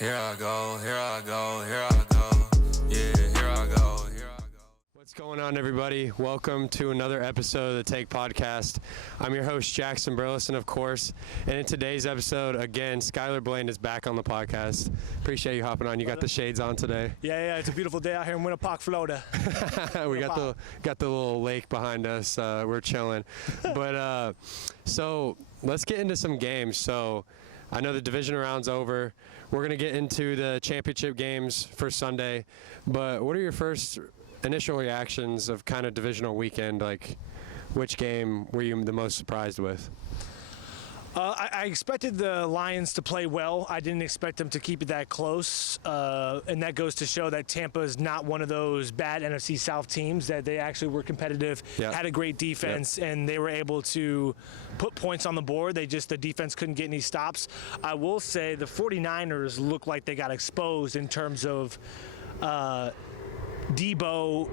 Here I go, here I go, here I go. Yeah, here I go, here I go. What's going on, everybody? Welcome to another episode of the Take Podcast. I'm your host, Jackson Burleson, of course. And in today's episode, again, Skyler Blaine is back on the podcast. Appreciate you hopping on. You got the shades on today. Yeah, it's a beautiful day out here in Winter Park, Florida. We got the little lake behind us. We're chilling. But so let's get into some games. So I know the division round's over. We're going to get into the championship games for Sunday. But what are your first initial reactions of kind of divisional weekend? Like, which game were you the most surprised with? I expected the Lions to play well. I didn't expect them to keep it that close. And that goes to show that Tampa is not one of those bad NFC South teams, that they actually were competitive, had a great defense, and they were able to put points on the board. The defense couldn't get any stops. I will say the 49ers look like they got exposed in terms of Debo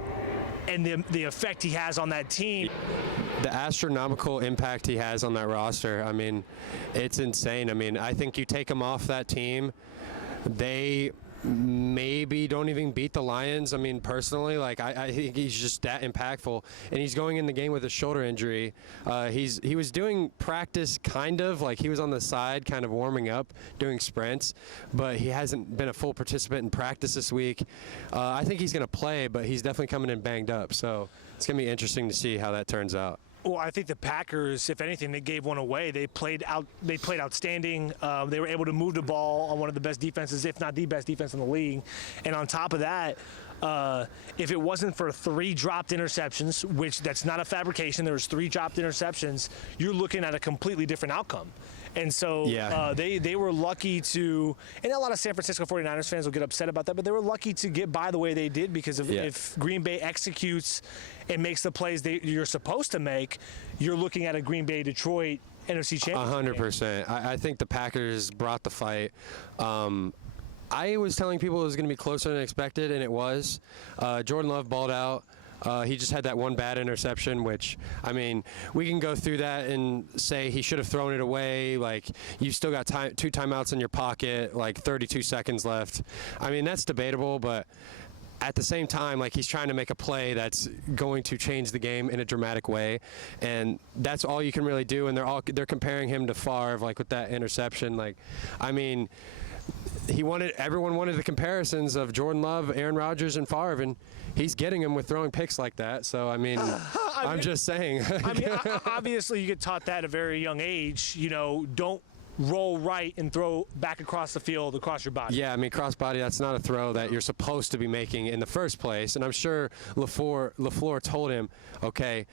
and the effect he has on that team. The astronomical impact he has on that roster, I mean, it's insane. I mean, I think you take him off that team, they maybe don't even beat the Lions. I mean, personally, like, I think he's just that impactful. And he's going in the game with a shoulder injury. He was doing practice, kind of, like he was on the side, kind of warming up, doing sprints, but he hasn't been a full participant in practice this week. I think he's going to play, but he's definitely coming in banged up. So it's going to be interesting to see how that turns out. Well, I think the Packers, if anything, they gave one away. They played outstanding. They were able to move the ball on one of the best defenses, if not the best defense in the league. And on top of that, if it wasn't for 3 dropped interceptions, which that's not a fabrication, there was 3 dropped interceptions, you're looking at a completely different outcome. And so they were lucky to, and a lot of San Francisco 49ers fans will get upset about that, but they were lucky to get by the way they did, because if Green Bay executes and makes the plays you're supposed to make, you're looking at a Green Bay-Detroit NFC Championship 100%. I think the Packers brought the fight. I was telling people it was going to be closer than expected, and it was. Jordan Love balled out. He just had that one bad interception, which, I mean, we can go through that and say he should have thrown it away. Like, you've still got 2 timeouts in your pocket, like 32 seconds left. I mean, that's debatable, but at the same time, like, he's trying to make a play that's going to change the game in a dramatic way, and that's all you can really do. And they're comparing him to Favre, like, with that interception. Like, I mean, everyone wanted the comparisons of Jordan Love, Aaron Rodgers, and Favre, and he's getting them with throwing picks like that. So, I mean, I'm just saying. I mean, obviously you get taught that at a very young age. You know, don't roll right and throw back across the field, across your body. Yeah, I mean, cross body, that's not a throw that you're supposed to be making in the first place. And I'm sure LaFleur told him, okay,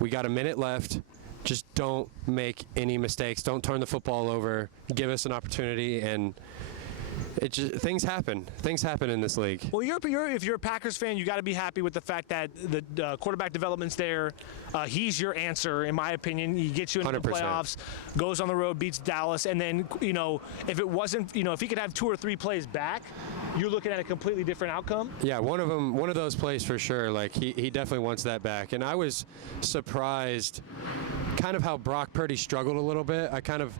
we got a minute left. Just don't make any mistakes. Don't turn the football over. Give us an opportunity. And things happen. Things happen in this league. Well, if you're a Packers fan, you got to be happy with the fact that the quarterback development's there. He's your answer, in my opinion. He gets you into 100%. the playoffs, goes on the road, beats Dallas, and then, if it wasn't, if he could have 2 or 3 plays back, you're looking at a completely different outcome. Yeah, one of those plays for sure. Like, he definitely wants that back. And I was surprised kind of how Brock Purdy struggled a little bit. I kind of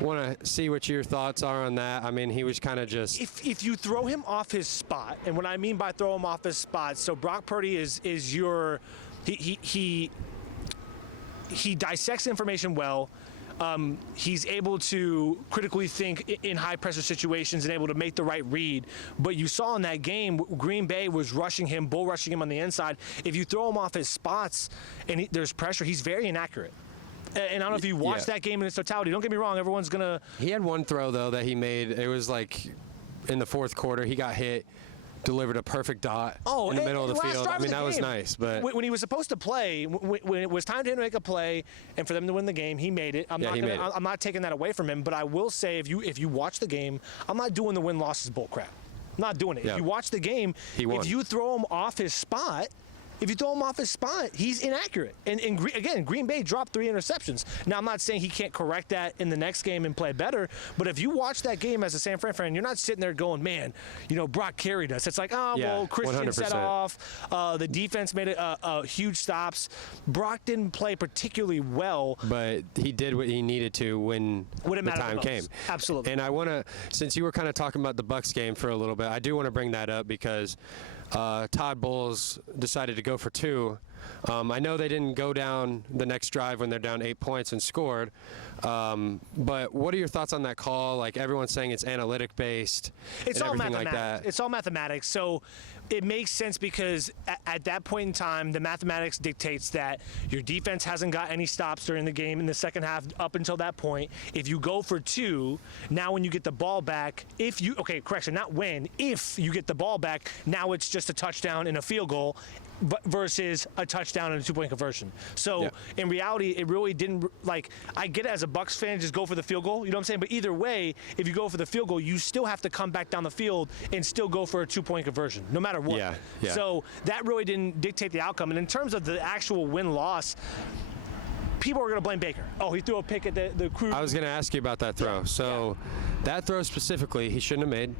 want to see what your thoughts are on that. I mean, he was kind of just... If you throw him off his spot, and what I mean by throw him off his spot, so Brock Purdy is your... He dissects information well. He's able to critically think in high-pressure situations and able to make the right read. But you saw in that game, Green Bay was rushing him, bull rushing him on the inside. If you throw him off his spots and there's pressure, he's very inaccurate. And I don't know if you watched that game in its totality. Don't get me wrong, everyone's going to... He had one throw, though, that he made. It was like in the fourth quarter. He got hit, delivered a perfect dot in the middle of the field. I mean, that was nice. But when he was supposed to play, when it was time for him to make a play and for them to win the game, he made it. I'm not taking that away from him. But I will say, if you watch the game, I'm not doing the win-losses bull crap. I'm not doing it. If you watch the game, if you throw him off his spot, if you throw him off his spot, he's inaccurate. And again, Green Bay dropped 3 interceptions. Now, I'm not saying he can't correct that in the next game and play better, but if you watch that game as a San Fran fan, you're not sitting there going, man, Brock carried us. It's like, well, Christian 100%. set off. The defense made huge stops. Brock didn't play particularly well. But he did what he needed to when the time came. Absolutely. And I want to, since you were kind of talking about the Bucs game for a little bit, I do want to bring that up because Todd Bowles decided to go for 2. I know they didn't go down the next drive when they're down 8 points and scored. But what are your thoughts on that call? Like, everyone's saying it's analytic based. It's and all everything mathematics. like that. It's all mathematics. So it makes sense because at that point in time, the mathematics dictates that your defense hasn't got any stops during the game in the second half up until that point. If you go for 2, now when you get the ball back, if you get the ball back, now it's just a touchdown and a field goal versus a touchdown and a 2-point conversion. So in reality, it really didn't, I get it as a Bucs fan, just go for the field goal, you know what I'm saying? But either way, if you go for the field goal, you still have to come back down the field and still go for a 2-point conversion, no matter what. Yeah. So that really didn't dictate the outcome. And in terms of the actual win-loss, people are going to blame Baker. Oh, he threw a pick at the crew. I was going to ask you about that throw. So that throw specifically, he shouldn't have made.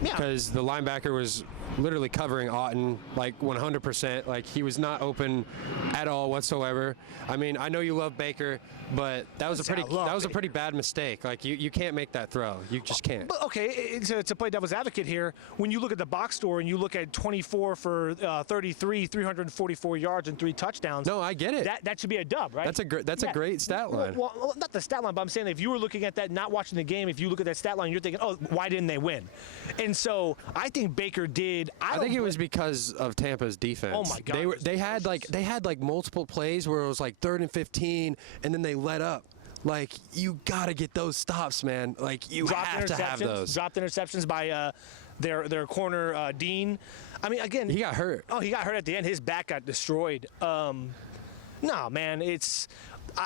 Because the linebacker was literally covering Otten like 100%. Like, he was not open at all whatsoever. I mean, I know you love Baker, but that was a pretty bad mistake. Like, you can't make that throw. You just can't. But okay, to play devil's advocate here, when you look at the box score and you look at 24 for 33, 344 yards and 3 touchdowns. No, I get it. That should be a dub, right? That's a great stat line. Well, not the stat line, but I'm saying if you were looking at that, not watching the game, if you look at that stat line, you're thinking, oh, why didn't they win? And so I think Baker did. I think it was because of Tampa's defense. Oh my God! They had multiple plays where it was like 3rd and 15, and then they let up. Like, you got to get those stops, man. Like, you have to have those. Dropped interceptions by their corner, Dean. I mean, again, he got hurt. Oh, he got hurt at the end. His back got destroyed. No, man,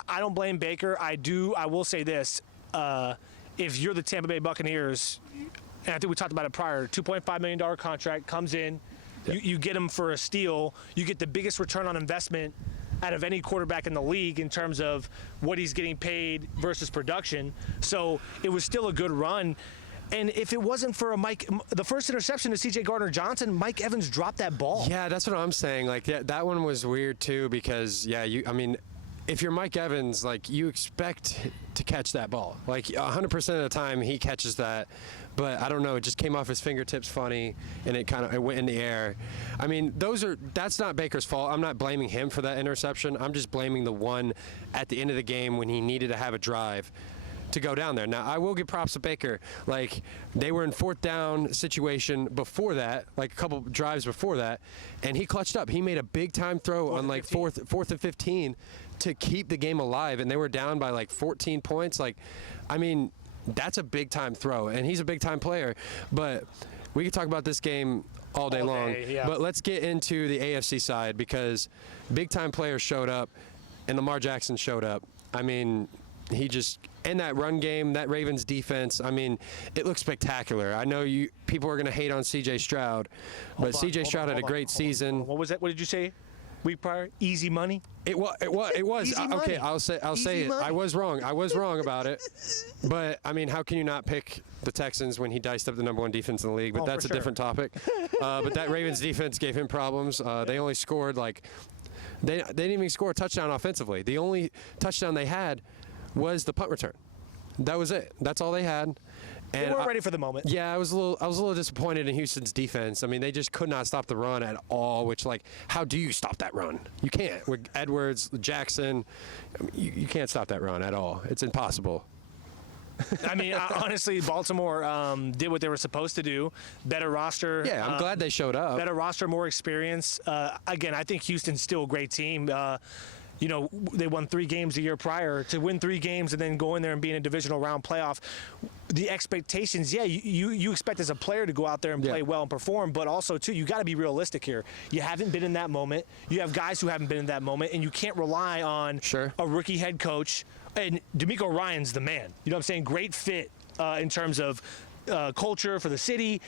I don't blame Baker. I will say this. If you're the Tampa Bay Buccaneers, and I think we talked about it prior, $2.5 million contract comes in, you get him for a steal, you get the biggest return on investment out of any quarterback in the league in terms of what he's getting paid versus production. So it was still a good run. And if it wasn't for the first interception to C.J. Gardner-Johnson, Mike Evans dropped that ball. Yeah, that's what I'm saying. Like, that one was weird too because, if you're Mike Evans, like, you expect to catch that ball. Like, 100% of the time he catches that. But I don't know, it just came off his fingertips funny, and it went in the air. I mean, that's not Baker's fault. I'm not blaming him for that interception. I'm just blaming the one at the end of the game when he needed to have a drive to go down there. Now, I will give props to Baker. Like, they were in 4th down situation before that, like a couple drives before that, and he clutched up. He made a big-time throw on, like, 4th and 15 to keep the game alive, and they were down by, like, 14 points. Like, I mean, that's a big-time throw, and he's a big-time player. But we could talk about this game all day long. But let's get into the AFC side because big-time players showed up, and Lamar Jackson showed up. I mean, he just – and that run game, that Ravens defense, I mean, it looks spectacular. I know people are going to hate on C.J. Stroud, but C.J. Stroud had a great season. What was that? What did you say? Week prior, easy money. It was. Okay, I'll say it. I was wrong about it. But I mean, how can you not pick the Texans when he diced up the #1 defense in the league? But that's a different topic. But that Ravens defense gave him problems. They only scored they didn't even score a touchdown offensively. The only touchdown they had was the punt return. That was it. That's all they had. And they weren't ready for the moment. Yeah, I was a little disappointed in Houston's defense. I mean, they just could not stop the run at all, which, like, how do you stop that run? You can't. With Edwards, Jackson, you can't stop that run at all. It's impossible. I mean, honestly, Baltimore did what they were supposed to do. Better roster. Yeah, I'm glad they showed up. Better roster, more experience. Again, I think Houston's still a great team. They won 3 games a year prior. To win 3 games and then go in there and be in a divisional round playoff, the expectations, you expect as a player to go out there and play well and perform, but also, too, you got to be realistic here. You haven't been in that moment. You have guys who haven't been in that moment, and you can't rely on a rookie head coach. And DeMeco Ryans the man. You know what I'm saying? Great fit in terms of culture, for the city.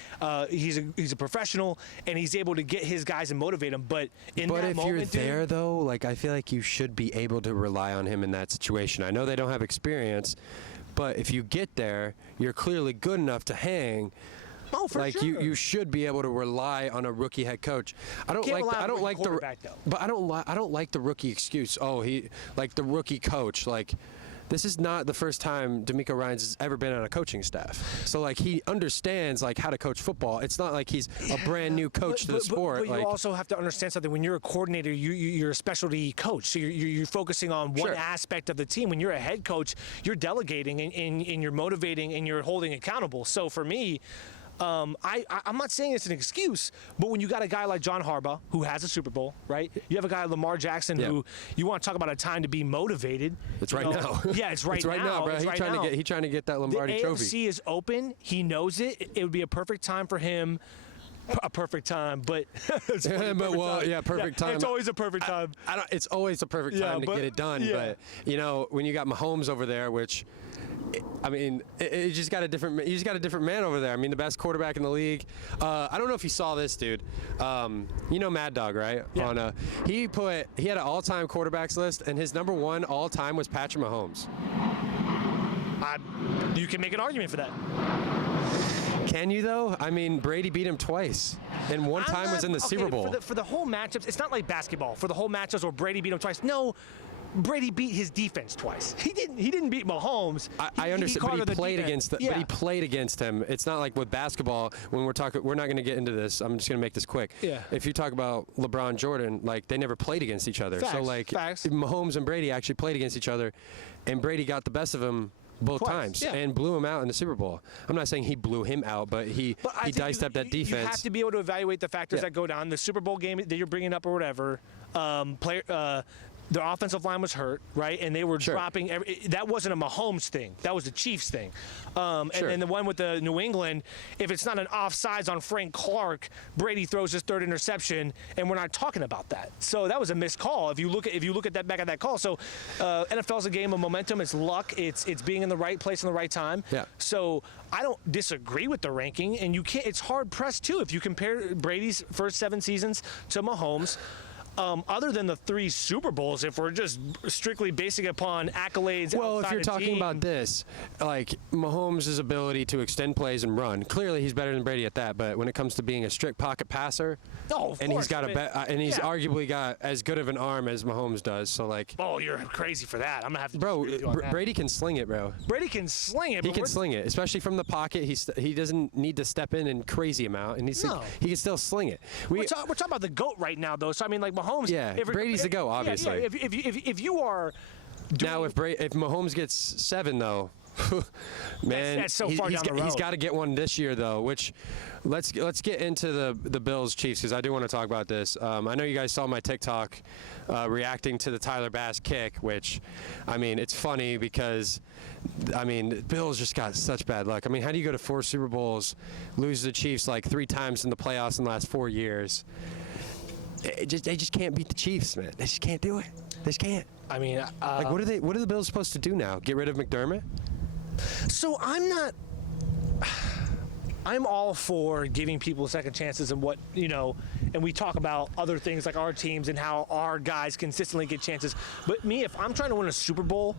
He's a professional, and he's able to get his guys and motivate them. But that if moment, you're there, though, like I feel like you should be able to rely on him in that situation. I know they don't have experience, but if you get there, you're clearly good enough to hang. Oh, for like sure. you should be able to rely on a rookie head coach. I don't like I don't like the rookie excuse. Oh, he like the rookie coach. Like this is not the first time D'Amico Ryans has ever been on a coaching staff. So like he understands like how to coach football. It's not like he's a brand new coach to the sport. But you also have to understand something. When you're a coordinator, you're a specialty coach. So you're focusing on one aspect of the team. When you're a head coach, you're delegating and you're motivating and you're holding accountable. So for me, I'm not saying it's an excuse, but when you got a guy like John Harbaugh, who has a Super Bowl, right? You have a guy like Lamar Jackson, who you want to talk about a time to be motivated. It's right now. Yeah, it's right now. It's right now, bro. He's trying to get that Lombardi trophy. The AFC is open. He knows it. It would be a perfect time for him. A perfect time, but perfect time. It's always a perfect time. It's always a perfect time to get it done. But you know, when you got Mahomes over there, which I mean, you just got a different man over there. I mean, the best quarterback in the league. I don't know if you saw this, dude. You know Mad Dog, right? Yeah. He had an all-time quarterbacks list, and his number one all-time was Patrick Mahomes. You can make an argument for that. Can you, though? I mean, Brady beat him twice, and one time was in the Super Bowl. For the whole matchups, it's not like basketball. For the whole matchups where Brady beat him tweise. No, Brady beat his defense twice. He didn't beat Mahomes. I understand, but he played against but he played against him. It's not like with basketball when we're not going to get into this. I'm just going to make this quick. Yeah. If you talk about LeBron Jordan, like they never played against each other. Facts, so like Mahomes and Brady actually played against each other, and Brady got the best of him both times and blew him out in the Super Bowl. I'm not saying he blew him out, but he diced up that defense. You have to be able to evaluate the factors that go down. The Super Bowl game that you're bringing up or whatever, their offensive line was hurt, right? And they were dropping. That wasn't a Mahomes thing. That was the Chiefs thing. And then the one with the New England, if it's not an offsides on Frank Clark, Brady throws his third interception, and we're not talking about that. So that was a missed call. If you look at that back at that call. So NFL's a game of momentum. It's luck. It's being in the right place in the right time. Yeah. So I don't disagree with the ranking, and you can't. It's hard pressed too if you compare Brady's first 7 seasons to Mahomes. Other than the 3 Super Bowls, if we're just strictly basing upon accolades. Well, if you're talking about this, like Mahomes' ability to extend plays and run, clearly he's better than Brady at that. But when it comes to being a strict pocket passer, he's got arguably got as good of an arm as Mahomes does. So like, oh, you're crazy for that. I'm gonna have to. Brady can sling it, bro. Brady can sling it. He can sling it, especially from the pocket. He doesn't need to step in crazy amount, and he can still sling it. We're talking about the GOAT right now, though. So I mean, like Mahomes. Yeah, Brady's the GOAT, obviously. If you are. Now, if Mahomes gets 7, though, man, that's so far down the road. He's got to get one this year, though. Which, let's get into the Bills Chiefs, because I do want to talk about this. I know you guys saw my TikTok reacting to the Tyler Bass kick, which, I mean, it's funny because, I mean, the Bills just got such bad luck. I mean, how do you go to 4 Super Bowls, lose to the Chiefs like 3 times in the playoffs in the last 4 years? They just can't beat the Chiefs, man. They just can't do it. They just can't. I mean, like, what are the Bills supposed to do now? Get rid of McDermott? So I'm all for giving people second chances and and we talk about other things like our teams and how our guys consistently get chances. But if I'm trying to win a Super Bowl,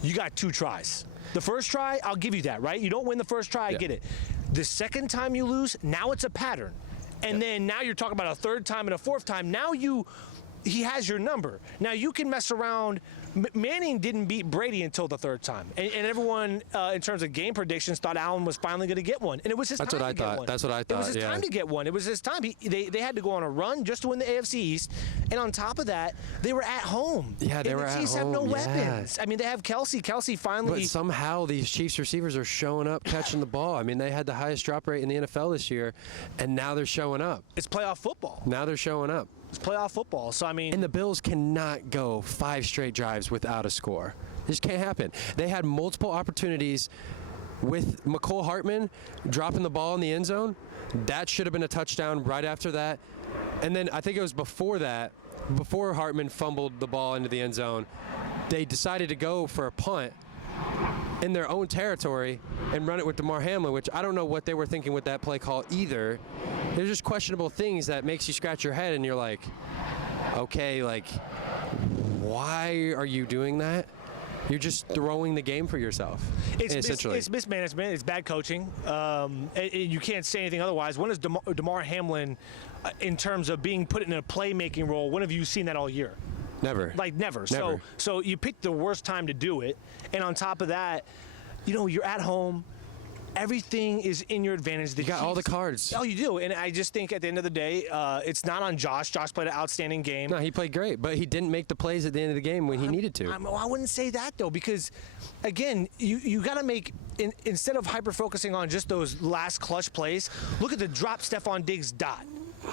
you got 2 tries. The first try, I'll give you that, right? You don't win the first try, I get it. The second time you lose, now it's a pattern. And then now you're talking about a 3rd time and a 4th time. Now he has your number. Now you can mess around. Manning didn't beat Brady until the 3rd time. And everyone, in terms of game predictions, thought Allen was finally going to get one. And it was his time to get one. That's what I thought. It was his time to get one. It was his time. They had to go on a run just to win the AFC East. And on top of that, they were at home. Yeah, they were at home. The Chiefs have no weapons. I mean, they have Kelsey. Kelsey finally. But somehow these Chiefs receivers are showing up, catching the ball. I mean, they had the highest drop rate in the NFL this year, and now they're showing up. It's playoff football. Now they're showing up. It's playoff football. So, I mean. And the Bills cannot go 5 straight drives without a score. It just can't happen. They had multiple opportunities with McCole Hartman dropping the ball in the end zone. That should have been a touchdown right after that. And then I think it was before that, before Hartman fumbled the ball into the end zone, they decided to go for a punt. in their own territory and run it with DeMar Hamlin, which I don't know what they were thinking with that play call either. There's just questionable things that makes you scratch your head and you're like, okay, like, why are you doing that? You're just throwing the game for yourself, essentially. It's mismanagement. It's bad coaching. And you can't say anything otherwise. When is DeMar Hamlin, in terms of being put in a playmaking role, when have you seen that all year? Never. Like never. Never. So you picked the worst time to do it. And on top of that, you're at home. Everything is in your advantage. You got all the cards. Oh, you do. And I just think at the end of the day, it's not on Josh. Josh played an outstanding game. No, he played great, but he didn't make the plays at the end of the game when he needed to. I wouldn't say that, though, because, again, you got to make, instead of hyper-focusing on just those last clutch plays, look at the drop Stephon Diggs dot.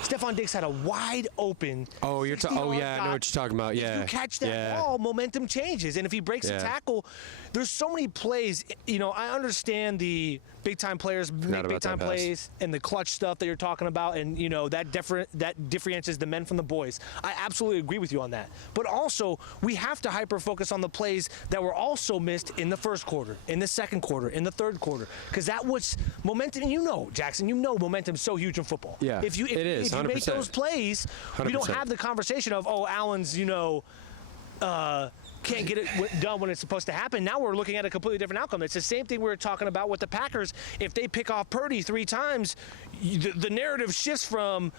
Stephon Diggs had a wide open. Oh, you're talking. Oh, yeah, I know what you're talking about. Yeah. If you catch that ball, momentum changes, and if he breaks a tackle, there's so many plays. I understand the big-time players make big-time plays and the clutch stuff that you're talking about, and that differentiates the men from the boys. I absolutely agree with you on that. But also, we have to hyper-focus on the plays that were also missed in the first quarter, in the second quarter, in the third quarter, because that was momentum. Jackson, momentum's so huge in football. Yeah, it is. If you 100%. make those plays, 100%. we don't have the conversation of, Allen's, can't get it done when it's supposed to happen. Now we're looking at a completely different outcome. It's the same thing we were talking about with the Packers. If they pick off Purdy 3 times, the narrative shifts from,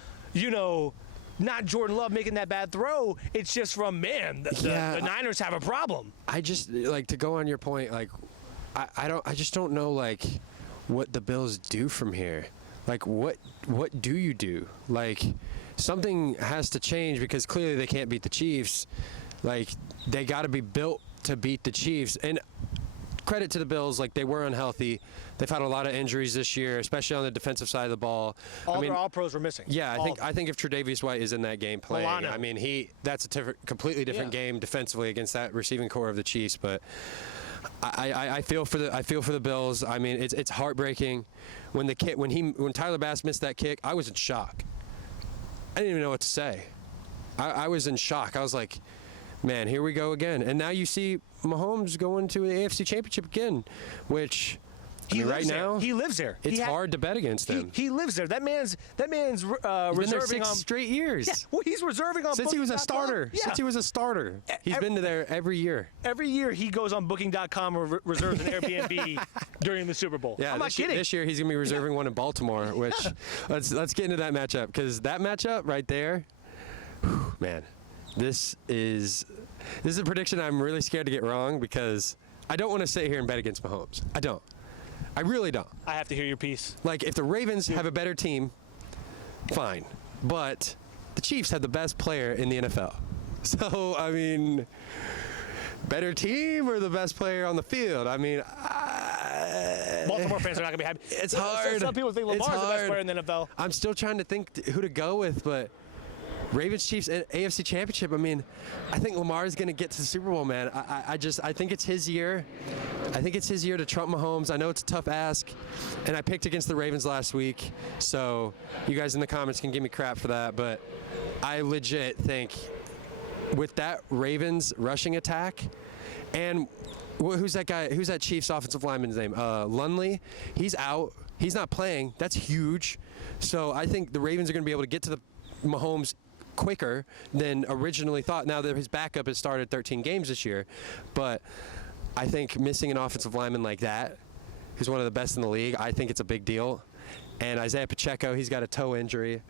not Jordan Love making that bad throw. It's just from, the Niners have a problem. I just, to go on your point, I just don't know, what the Bills do from here. What do you do? Something has to change because clearly they can't beat the Chiefs. They got to be built to beat the Chiefs. And credit to the Bills, they were unhealthy. They've had a lot of injuries this year, especially on the defensive side of the ball. Their all-pros were missing. Yeah, I think if Tre'Davious White is in that game playing, Milano. That's a completely different game defensively against that receiving core of the Chiefs. But I feel for the Bills. It's heartbreaking when Tyler Bass missed that kick. I was in shock. I didn't even know what to say. I was in shock. I was like, man, here we go again. And now you see Mahomes going to the AFC Championship again, which right now he lives there. It's hard to bet against him. He lives there. That man's he's reserving been there 6 on straight years. Yeah, well, he's reserving on since he was a Booking.com. starter. Yeah. Since he was a starter, he's been there every year. Every year he goes on Booking.com or reserves an Airbnb during the Super Bowl. Yeah, I'm not kidding. This year he's gonna be reserving one in Baltimore. Which let's get into that matchup because that matchup right there, man, this is a prediction I'm really scared to get wrong because I don't want to sit here and bet against Mahomes. I don't. I really don't. I have to hear your piece. If the Ravens have a better team, fine. But the Chiefs have the best player in the NFL. So, better team or the best player on the field? Baltimore fans are not going to be happy. It's hard. Some people think Lamar's the best player in the NFL. I'm still trying to think who to go with, but Ravens, Chiefs, AFC Championship. I think Lamar is going to get to the Super Bowl, man. I think it's his year. I think it's his year to trump Mahomes. I know it's a tough ask, and I picked against the Ravens last week, so you guys in the comments can give me crap for that, but I legit think with that Ravens rushing attack, and who's that guy? Who's that Chiefs offensive lineman's name? Lundley. He's out. He's not playing. That's huge. So I think the Ravens are going to be able to get to the Mahomes quicker than originally thought. Now that his backup has started 13 games this year, but I think missing an offensive lineman like that, who's one of the best in the league, I think it's a big deal. And Isaiah Pacheco, he's got a toe injury.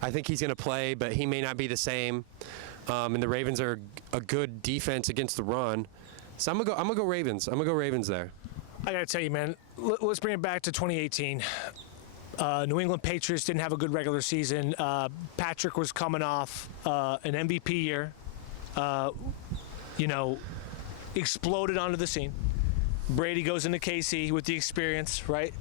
I think he's going to play, but he may not be the same. And the Ravens are a good defense against the run. So I'm gonna go Ravens. I'm gonna go Ravens there. I gotta tell you, man. Let's bring it back to 2018. New England Patriots didn't have a good regular season. Patrick was coming off an MVP year. Exploded onto the scene. Brady goes into KC with the experience, right?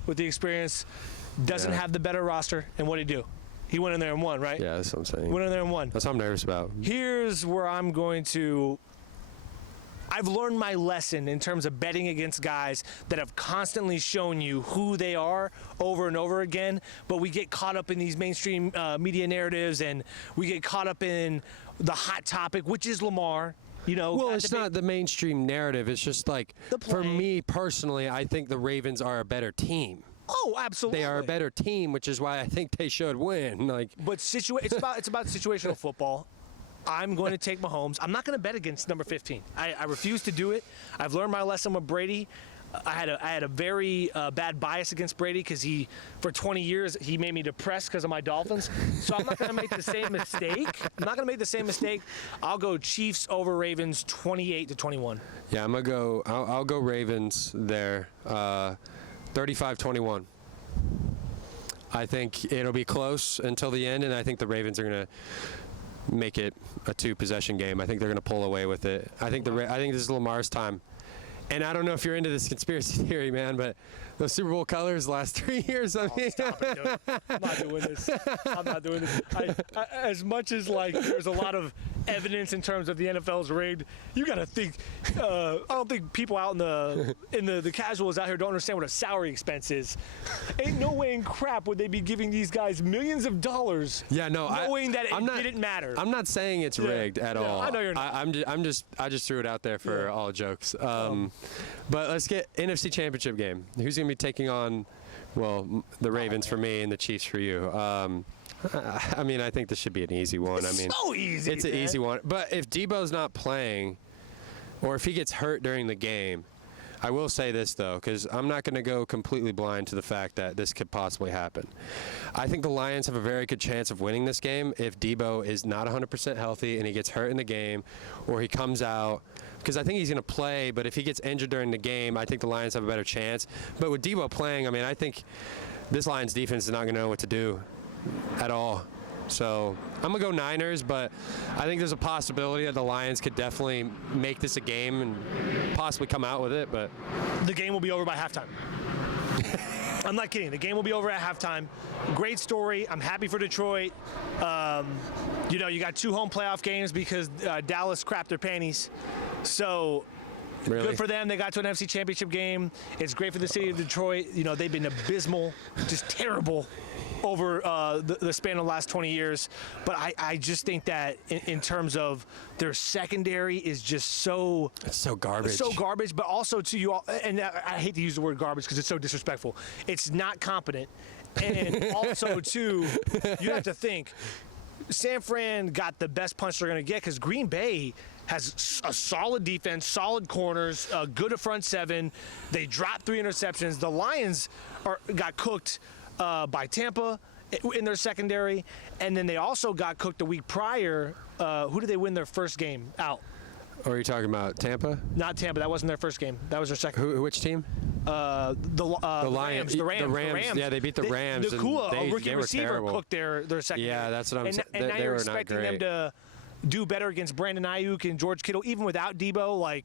Doesn't have the better roster. And what did he do? He went in there and won, right? Yeah, that's what I'm saying. Went in there and won. That's what I'm nervous about. Here's where I've learned my lesson in terms of betting against guys that have constantly shown you who they are over and over again, but we get caught up in these mainstream media narratives, and we get caught up in the hot topic, which is Lamar. Well, it's not the mainstream narrative. It's just like, for me personally, I think the Ravens are a better team. Oh, absolutely. They are a better team, which is why I think they should win. But it's about situational football. I'm going to take Mahomes. I'm not going to bet against number 15. I refuse to do it. I've learned my lesson with Brady. I had a very bad bias against Brady because for 20 years, he made me depressed because of my Dolphins. So I'm not going to make the same mistake. I'll go Chiefs over Ravens 28-21. Yeah, I'm going to go. I'll go Ravens there. 35-21. I think it'll be close until the end, and I think the Ravens are going to make it a 2-possession game. I think they're going to pull away with it. I think this is Lamar's time. And I don't know if you're into this conspiracy theory, man, but those Super Bowl colors the last 3 years. Stop it, dude. I'm not doing this. As much as there's a lot of evidence in terms of the NFL's rigged, you got to think. I don't think people out in the casuals out here don't understand what a salary expense is. Ain't no way in crap would they be giving these guys millions of dollars. Yeah, no, knowing that it didn't matter. I'm not saying it's rigged at all. I know you're not. I just threw it out there for all jokes. But let's get NFC Championship game. Who's going to be taking on, the Ravens for me and the Chiefs for you? I mean, I think this should be an easy one. So easy. It's an easy one. But if Debo's not playing, or if he gets hurt during the game, I will say this, though, because I'm not going to go completely blind to the fact that this could possibly happen. I think the Lions have a very good chance of winning this game if Debo is not 100% healthy and he gets hurt in the game, or he comes out, because I think he's going to play, but if he gets injured during the game, I think the Lions have a better chance. But with Debo playing, I think this Lions defense is not going to know what to do at all. So I'm going to go Niners, but I think there's a possibility that the Lions could definitely make this a game and possibly come out with it. But the game will be over by halftime. I'm not kidding. The game will be over at halftime. Great story. I'm happy for Detroit. You got 2 home playoff games because Dallas crapped their panties. So really? Good for them. They got to an NFC Championship game. It's great for the city of Detroit. They've been abysmal, just terrible over the span of the last 20 years. But I just think that in terms of their secondary is just it's so garbage. So garbage, but also to you all, and I hate to use the word garbage because it's so disrespectful. It's not competent. And also, too, you have to think, San Fran got the best punch they're going to get because Green Bay has a solid defense, solid corners, good front seven. They dropped 3 interceptions. The Lions got cooked by Tampa in their secondary, and then they also got cooked the week prior. Who did they win their first game out? Or are you talking about Tampa? Not Tampa. That wasn't their first game. That was their second. Which team? The Lions. The Rams. Yeah, they beat the Rams. A rookie receiver terrible. cooked their second. Yeah, that's what I'm saying. And now you're expecting them to do better against Brandon Ayuk and George Kittle, even without Debo.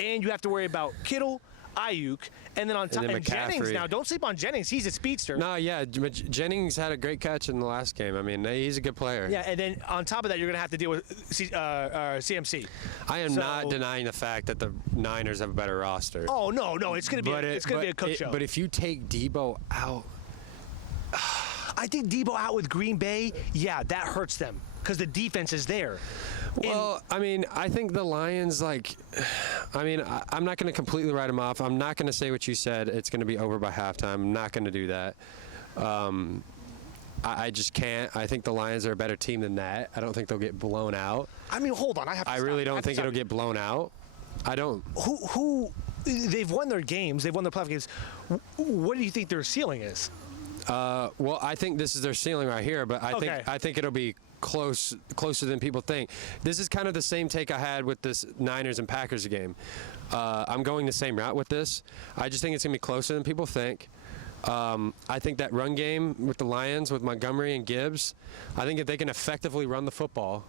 And you have to worry about Kittle, Ayuk, and then on top, and Jennings now. Don't sleep on Jennings. He's a speedster. No, yeah, Jennings had a great catch in the last game. He's a good player. Yeah, and then on top of that, you're going to have to deal with CMC. I am not denying the fact that the Niners have a better roster. Oh no, it's going to be a cook show. But if you take Debo out, I think Debo out with Green Bay, yeah, that hurts them because the defense is there. Well, I think the Lions, I'm not going to completely write them off. I'm not going to say what you said. It's going to be over by halftime. I'm not going to do that. I just can't. I think the Lions are a better team than that. I don't think they'll get blown out. Hold on. I really don't think it'll get blown out. I don't. Who? They've won their games. They've won their playoff games. What do you think their ceiling is? Well, I think this is their ceiling right here, but I think it'll be closer than people think. This is kind of the same take I had with this Niners and Packers game. I'm going the same route with this. I just think it's going to be closer than people think. I think that run game with the Lions, with Montgomery and Gibbs, I think if they can effectively run the football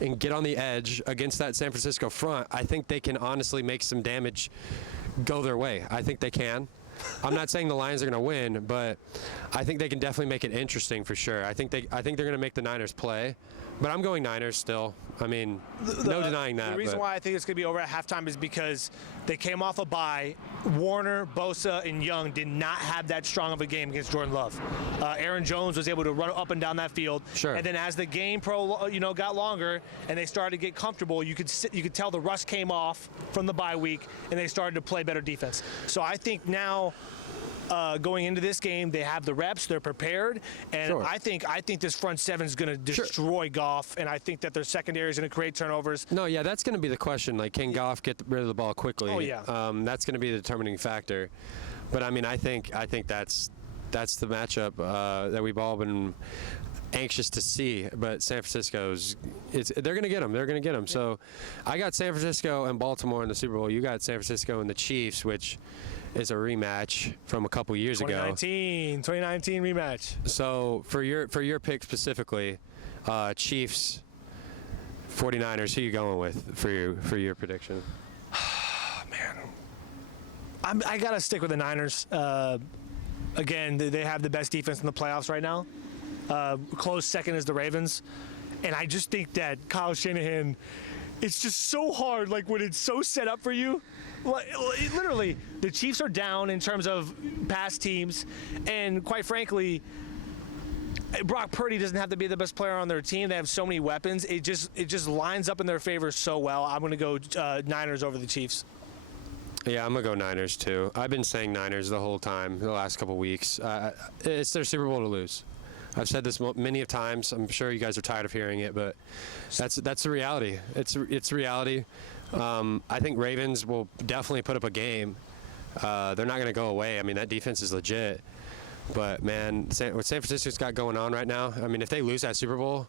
and get on the edge against that San Francisco front, I think they can honestly make some damage go their way. I think they can. I'm not saying the Lions are going to win, but I think they can definitely make it interesting for sure. I think they're going to make the Niners play, but I'm going Niners still. I mean, no denying that. The reason but why I think it's going to be over at halftime is because they came off a bye. Warner, Bosa, and Young did not have that strong of a game against Jordan Love. Aaron Jones was able to run up and down that field. Sure. And then as the game got longer and they started to get comfortable, you could tell the rust came off from the bye week and they started to play better defense. So I think now, going into this game, they have the reps, they're prepared, and Sure. I think this front seven is going to destroy Goff, and I think that their secondary is going to create turnovers. No, yeah, that's going to be the question. Like, can Goff get rid of the ball quickly? Oh, yeah. That's going to be the determining factor. But I mean, I think that's the matchup that we've all been anxious to see. But San Francisco's, they're going to get them. They're going to get them. So I got San Francisco and Baltimore in the Super Bowl. You got San Francisco and the Chiefs, which is a rematch from a couple years ago. 2019 rematch. So for your pick specifically, Chiefs, 49ers, who you going with for your prediction? Man, I gotta stick with the Niners. Again, they have the best defense in the playoffs right now. Close second is the Ravens, and I just think that Kyle Shanahan, it's just so hard. Like when it's so set up for you. Literally, the Chiefs are down in terms of past teams, and quite frankly, Brock Purdy doesn't have to be the best player on their team. They have so many weapons. It just lines up in their favor so well. I'm going to go Niners over the Chiefs. Yeah, I'm going to go Niners too. I've been saying Niners the whole time, the last couple weeks. It's their Super Bowl to lose. I've said this many of times. I'm sure you guys are tired of hearing it, but that's the reality. It's reality. I think Ravens will definitely put up a game. They're not going to go away. I mean, that defense is legit. But, man, what San Francisco's got going on right now, I mean, if they lose that Super Bowl,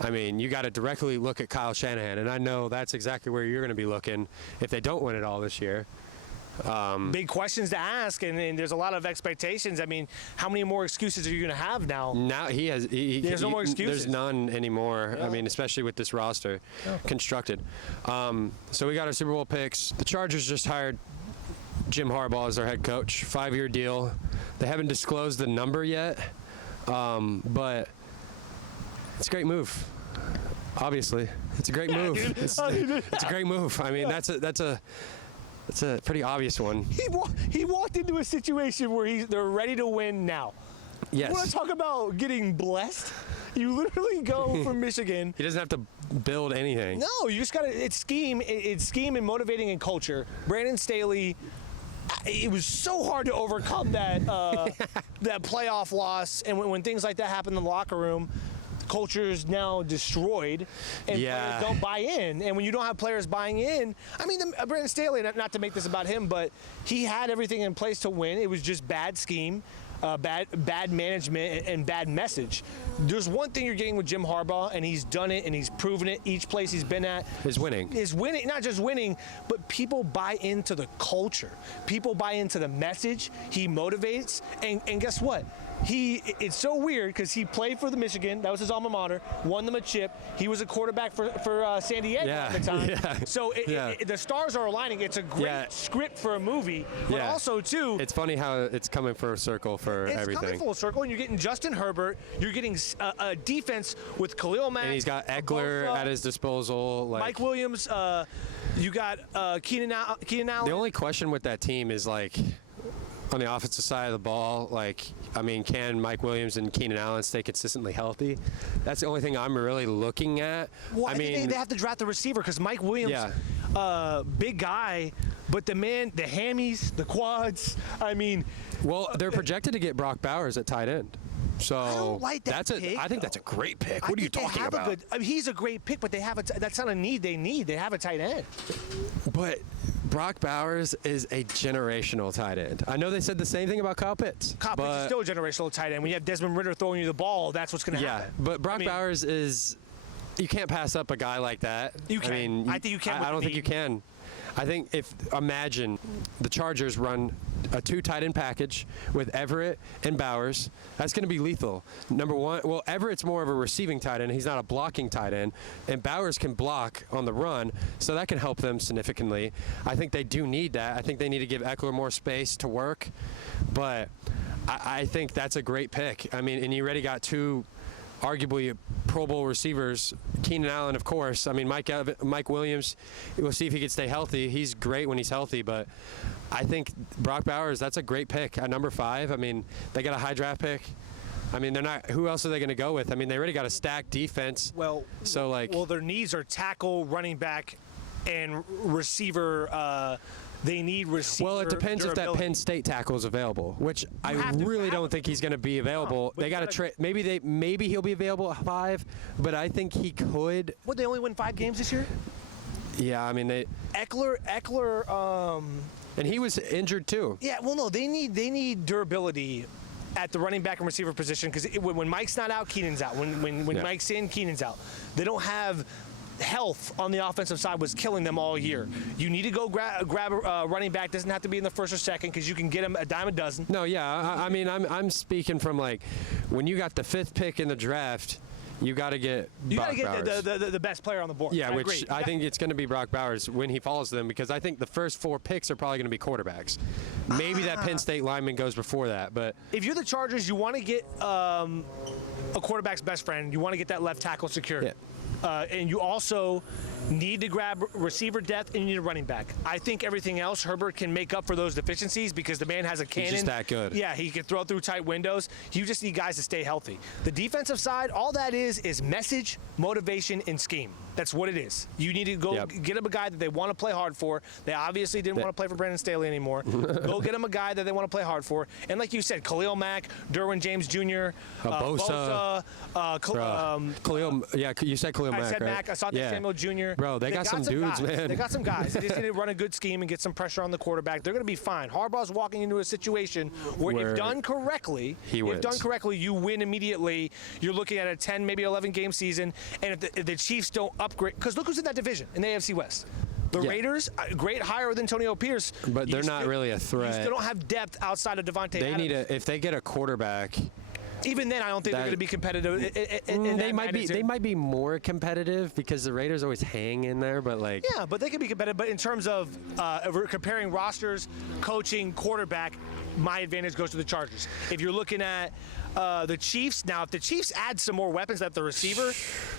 I mean, you got to directly look at Kyle Shanahan. And I know that's exactly where you're going to be looking if they don't win it all this year. Big questions to ask, and there's a lot of expectations. I mean, how many more excuses are you going to have now? Now there's no more excuses. There's none anymore. Yeah. I mean, especially with this roster constructed. So we got our Super Bowl picks. The Chargers just hired Jim Harbaugh as their head coach, 5-year deal. They haven't disclosed the number yet, but it's a great move. Obviously, it's a great move. It's a great move. I mean, that's a pretty obvious one. He walked into a situation where they're ready to win now. Yes. You want to talk about getting blessed? You literally go from Michigan. He doesn't have to build anything. No, you just got to. It's scheme and motivating and culture. Brandon Staley. It was so hard to overcome that that playoff loss, and when things like that happen in the locker room, culture is now destroyed, and players don't buy in. And when you don't have players buying in, I mean, Brandon Staley, not to make this about him, but he had everything in place to win. It was just bad scheme, bad management, and bad message. There's one thing you're getting with Jim Harbaugh, and he's done it, and he's proven it each place he's been at. Is winning. Not just winning, but people buy into the culture. People buy into the message. He motivates, and guess what? It's so weird because he played for the Michigan. That was his alma mater. Won them a chip. He was a quarterback for San Diego at the time. Yeah. So the stars are aligning. It's a great script for a movie, but also too. It's funny how it's coming full circle for everything. It's coming full circle, and you're getting Justin Herbert. You're getting a defense with Khalil Mack. And he's got Eckler at his disposal. Mike Williams. You got Keenan Allen. The only question with that team is like, on the offensive side of the ball, like, I mean, can Mike Williams and Keenan Allen stay consistently healthy? That's the only thing I'm really looking at. Well, I mean, they have to draft the receiver because Mike Williams, big guy, but the hammies, the quads, I mean. Well, they're projected to get Brock Bowers at tight end. So I don't like that pick, I think that's a great pick. What are you talking about? He's a great pick, but they have that's not a need they need. They have a tight end. But Brock Bowers is a generational tight end. I know they said the same thing about Kyle Pitts. Kyle Pitts is still a generational tight end. When you have Desmond Ridder throwing you the ball, that's what's going to happen. Yeah, but Brock Bowers is – you can't pass up a guy like that. You can. I mean, I think you can. I don't think you can. I think imagine the Chargers run a 2 tight end package with Everett and Bowers. That's going to be lethal. Number one, well, Everett's more of a receiving tight end. He's not a blocking tight end. And Bowers can block on the run, so that can help them significantly. I think they do need that. I think they need to give Eckler more space to work. But I think that's a great pick. I mean, and you already got 2 arguably Pro Bowl receivers. Keenan Allen, of course. I mean, Mike Williams, we'll see if he can stay healthy. He's great when he's healthy, but I think Brock Bowers, that's a great pick at number 5. I mean, they got a high draft pick. I mean, they're not. Who else are they going to go with? I mean, they already got a stacked defense. Well, their needs are tackle, running back, and receiver. They need receiver. Well, it depends if that Penn State tackle is available, which I really don't think he's going to be available. No, they got to trade. Maybe he'll be available at 5, but I think he could. Would they only win 5 games this year? Yeah, I mean Eckler. And he was injured too. Yeah, well, no, they need durability at the running back and receiver position, because when Mike's not out, Keenan's out. When Mike's in, Keenan's out. They don't have health on the offensive side. Was killing them all year. You need to go grab a running back. Doesn't have to be in the first or second, because you can get him a dime a dozen. No, yeah, I mean, I'm speaking from like when you got the 5th pick in the draft. You got to get the best player on the board. Yeah, I think it's going to be Brock Bowers when he follows them, because I think the first 4 picks are probably going to be quarterbacks. Maybe that Penn State lineman goes before that, but if you're the Chargers, you want to get a quarterback's best friend. You want to get that left tackle secured. Yeah. And you also need to grab receiver depth, and you need a running back. I think everything else, Herbert can make up for those deficiencies, because the man has a cannon. He's just that good. Yeah, he can throw through tight windows. You just need guys to stay healthy. The defensive side, all that is message, motivation, and scheme. That's what it is. You need to go get them a guy that they want to play hard for. They obviously didn't want to play for Brandon Staley anymore. Go get them a guy that they want to play hard for. And like you said, Khalil Mack, Derwin James Jr., Bosa. You said Khalil Mack, I said right? Mack. I saw Samuel Jr. Bro, they got some dudes, guys. man. They got some guys. They just need to run a good scheme and get some pressure on the quarterback. They're going to be fine. Harbaugh's walking into a situation where if done correctly, you win immediately. You're looking at a 10, maybe 11 game season. And if the Chiefs don't upgrade, because look who's in that division in the AFC West. The Raiders, great hire with Antonio Pierce. But they're not really a threat. You still don't have depth outside of Devontae Adams. If they get a quarterback. Even then, I don't think they're going to be competitive. They might be more competitive, because the Raiders always hang in there, but like. Yeah, but they can be competitive. But in terms of comparing rosters, coaching, quarterback, my advantage goes to the Chargers. If you're looking at the Chiefs, now if the Chiefs add some more weapons at the receiver,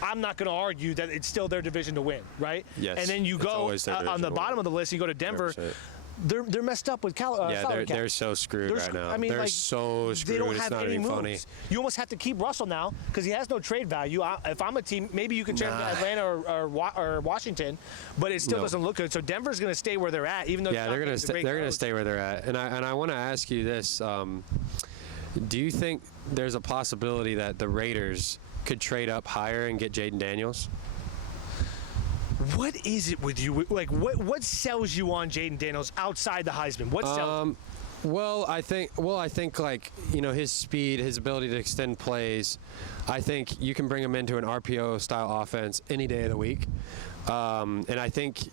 I'm not going to argue that it's still their division to win, right? Yes. And then you go on the bottom of the list, you go to Denver. 100%. They're messed up with they're so screwed right now. I mean, they're so screwed. They don't it's have not any even moves. funny. You almost have to keep Russell now, because he has no trade value. If I'm a team, maybe you can trade him to Atlanta or Washington, but it still doesn't look good. So Denver's going to stay where they're at, even though they're going to stay where they're at. And I want to ask you this: do you think there's a possibility that the Raiders could trade up higher and get Jaden Daniels? What is it with you? Like, what sells you on Jaden Daniels outside the Heisman? What sells? Well, I think like, his speed, his ability to extend plays. I think you can bring him into an RPO style offense any day of the week, and I think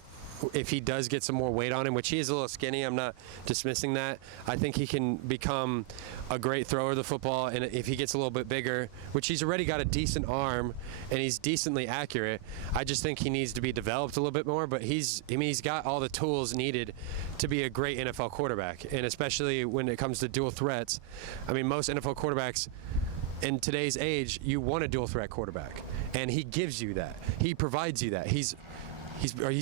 if he does get some more weight on him, which he is a little skinny, I'm not dismissing that. I think he can become a great thrower of the football, and if he gets a little bit bigger, which he's already got a decent arm and he's decently accurate, I just think he needs to be developed a little bit more. But he's got all the tools needed to be a great NFL quarterback, and especially when it comes to dual threats. I mean, most NFL quarterbacks in today's age, you want a dual threat quarterback, and he gives you that. He provides you that. He's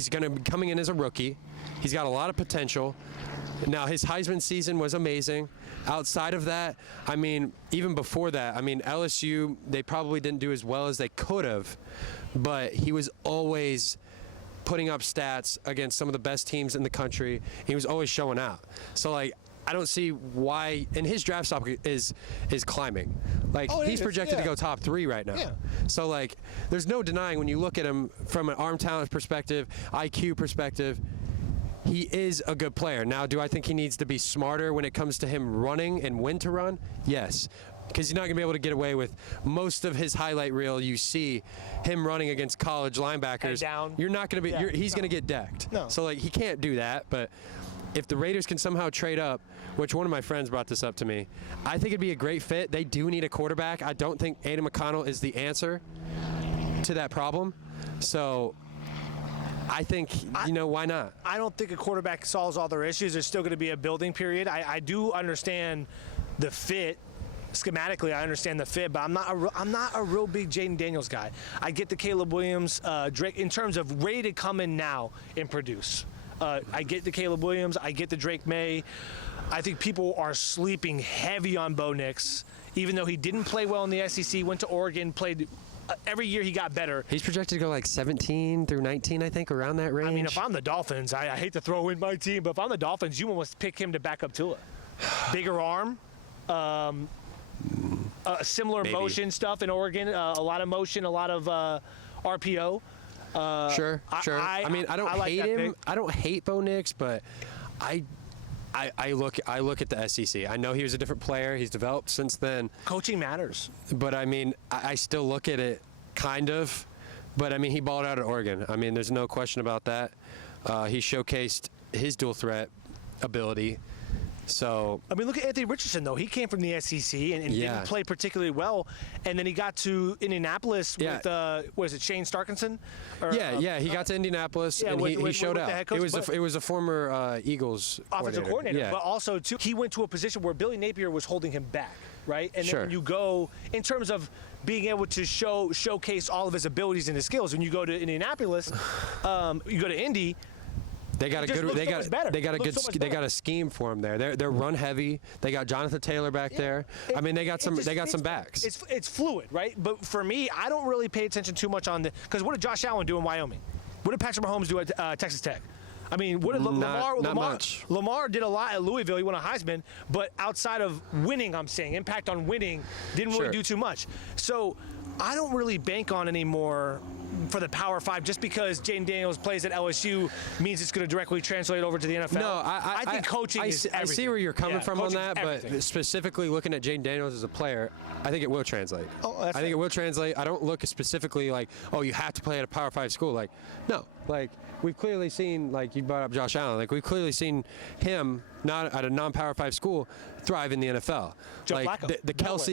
going to be coming in as a rookie. He's got a lot of potential. Now, his Heisman season was amazing. Outside of that, I mean, even before that, I mean, LSU, they probably didn't do as well as they could have, but he was always putting up stats against some of the best teams in the country. He was always showing out. So, like, I don't see why, and his draft stock is climbing. Like, he's projected to go top 3 right now. Yeah. So, like, there's no denying when you look at him from an arm talent perspective, IQ perspective, he is a good player. Now, do I think he needs to be smarter when it comes to him running and when to run? Yes. Because you're not going to be able to get away with most of his highlight reel. You see him running against college linebackers. You're not going to be. He's going to get decked. No. So, like, he can't do that. But if the Raiders can somehow trade up, which one of my friends brought this up to me, I think it'd be a great fit. They do need a quarterback. I don't think Aiden McConnell is the answer to that problem. So I think, why not? I don't think a quarterback solves all their issues. There's still going to be a building period. I do understand the fit schematically, I understand the fit, but I'm not a real big Jaden Daniels guy. I get the Caleb Williams, Drake in terms of ready to come in now and produce. I get the Caleb Williams. I get the Drake May. I think people are sleeping heavy on Bo Nix, even though he didn't play well in the SEC. Went to Oregon, played. Every year he got better. He's projected to go like 17 through 19, I think, around that range. I mean, if I'm the Dolphins, I hate to throw in my team, but if I'm the Dolphins, you almost pick him to back up Tua. Bigger arm, similar Maybe. motion stuff in Oregon, a lot of motion, a lot of RPO. Sure. I mean, I don't like hate that him. pick. I don't hate Bo Nix, but I look at the SEC. I know he was a different player. He's developed since then. Coaching matters. But, I mean, I still look at it kind of. But, I mean, he balled out at Oregon. I mean, there's no question about that. He showcased his dual threat ability. So I mean, look at Anthony Richardson, though. He came from the SEC and didn't play particularly well. And then he got to Indianapolis with, what is it, Shane Starkinson? Or, he got to Indianapolis and he showed out. It was a former Eagles offensive coordinator. Yeah. But also, too, he went to a position where Billy Napier was holding him back, right? And then Sure. when you go, in terms of being able to showcase all of his abilities and his skills, when you go to Indianapolis, you go to Indy, They got a It just good. looks They so got. much better. They got a It good. looks so much They got better. a scheme for him there. They're run heavy. They got Jonathan Taylor back there. I mean, they got some. They got some backs. It's fluid, right? But for me, I don't really pay attention too much on the because what did Josh Allen do in Wyoming? What did Patrick Mahomes do at Texas Tech? I mean, what did Not much. Lamar did a lot at Louisville. He won a Heisman, but outside of winning, I'm saying impact on winning didn't really Sure. do too much. So I don't really bank on anymore for the Power 5 just because Jaden Daniels plays at LSU means it's going to directly translate over to the NFL. No, I think coaching is I see everything. where you're coming from on coaching's that, everything. but specifically looking at Jaden Daniels as a player, I think it will translate. Oh, that's I think it will translate. I don't look specifically like, oh, you have to play at a Power 5 school. Like, no. Like, we've clearly seen, like you brought up Josh Allen, like we've clearly seen him not at a non-Power 5 school thrive in the NFL. Joe like Flacco.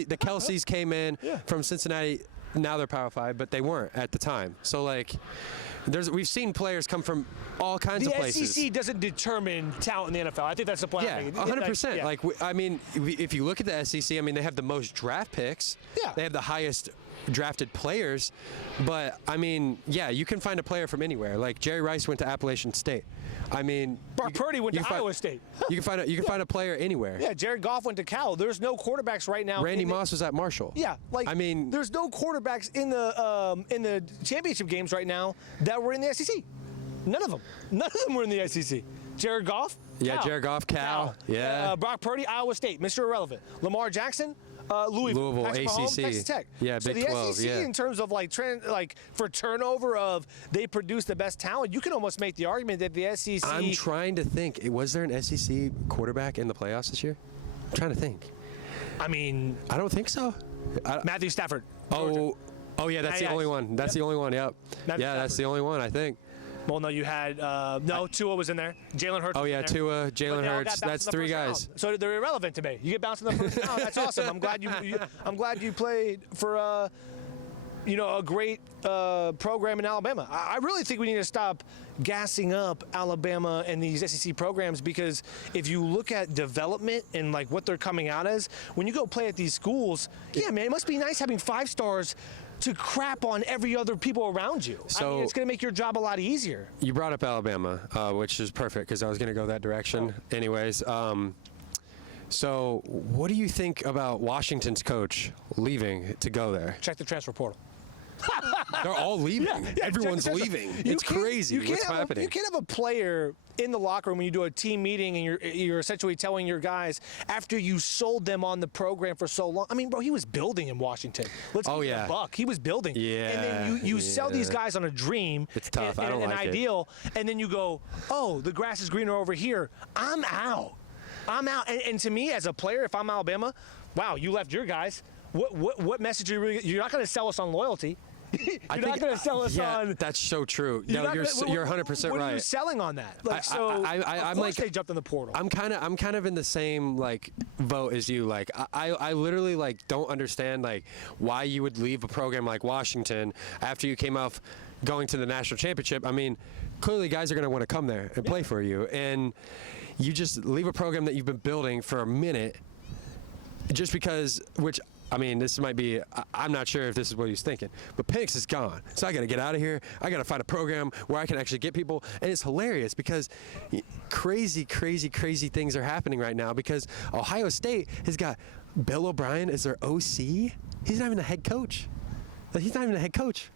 the Kelseys came in from Cincinnati. Now they're Power 5, but they weren't at the time. So like, we've seen players come from all kinds of places. The SEC doesn't determine talent in the NFL. I think that's the point. Yeah, 100%. Like, I mean, if you look at the SEC, I mean, they have the most draft picks. Yeah. They have the highest drafted players. But, I mean, yeah, you can find a player from anywhere. Like, Jerry Rice went to Appalachian State. I mean, Brock Purdy went to Iowa State. You can find a player anywhere. Yeah, Jared Goff went to Cal. There's no quarterbacks right now. Randy Moss was at Marshall. Yeah, like I mean, there's no quarterbacks in the championship games right now that were in the SEC. None of them were in the SEC. Jared Goff. Yeah, Cal. Jared Goff, Cal. Yeah. Brock Purdy, Iowa State, Mr. Irrelevant. Lamar Jackson. Louisville, ACC, Mahomes, Texas Tech. Yeah, so Big the 12, SEC yeah. in terms of like for turnover of they produce the best talent, you can almost make the argument that the SEC. I'm trying to think. Was there an SEC quarterback in the playoffs this year? I'm trying to think. I mean, I don't think so. Matthew Stafford. Georgia. Oh yeah, that's the only one. That's the only one. Yep. Matthew Yeah, that's Stafford. the only one. I think. Well, no, you had Tua was in there. Jalen Hurts. Oh was yeah, in there. Tua, But Jalen they all Hurts. got bounced That's in the 3 first guys. round. So they're irrelevant to me. You get bounced in the first round. That's awesome. I'm glad you played for a great program in Alabama. I really think we need to stop gassing up Alabama and these SEC programs because if you look at development and like what they're coming out as, when you go play at these schools, yeah, man, it must be nice having 5 stars to crap on every other people around you. I mean, it's going to make your job a lot easier. You brought up Alabama, which is perfect because I was going to go that direction. Anyways, so what do you think about Washington's coach leaving to go there? Check the transfer portal. They're all leaving. Everyone's check the transfer- leaving. You It's can't- crazy. you can't What's have happening? You can't have a player in the locker room when you do a team meeting and you're essentially telling your guys after you sold them on the program for so long. I mean, bro, he was building in Washington. Let's give him a buck. He was building. Yeah, And then you sell these guys on a dream. It's tough. And, I don't an like it. ideal. And then you go, oh, the grass is greener over here. I'm out. And to me, as a player, if I'm Alabama, wow, you left your guys. What message are you really? You're not going to sell us on loyalty. You're not going to sell us on. That's so true. No, you're 100% What right. are you selling on that? Like, I'm of course they jumped in the portal. I'm kind of in the same like vote as you. Like I literally like don't understand like why you would leave a program like Washington after you came off going to the national championship. I mean, clearly guys are going to want to come there and play for you, and you just leave a program that you've been building for a minute just because, which, I mean, this might be, I'm not sure if this is what he's thinking, but Penix is gone. So I got to get out of here. I got to find a program where I can actually get people. And it's hilarious because crazy things are happening right now because Ohio State has got Bill O'Brien as their OC. He's not even the head coach. He's not even the head coach.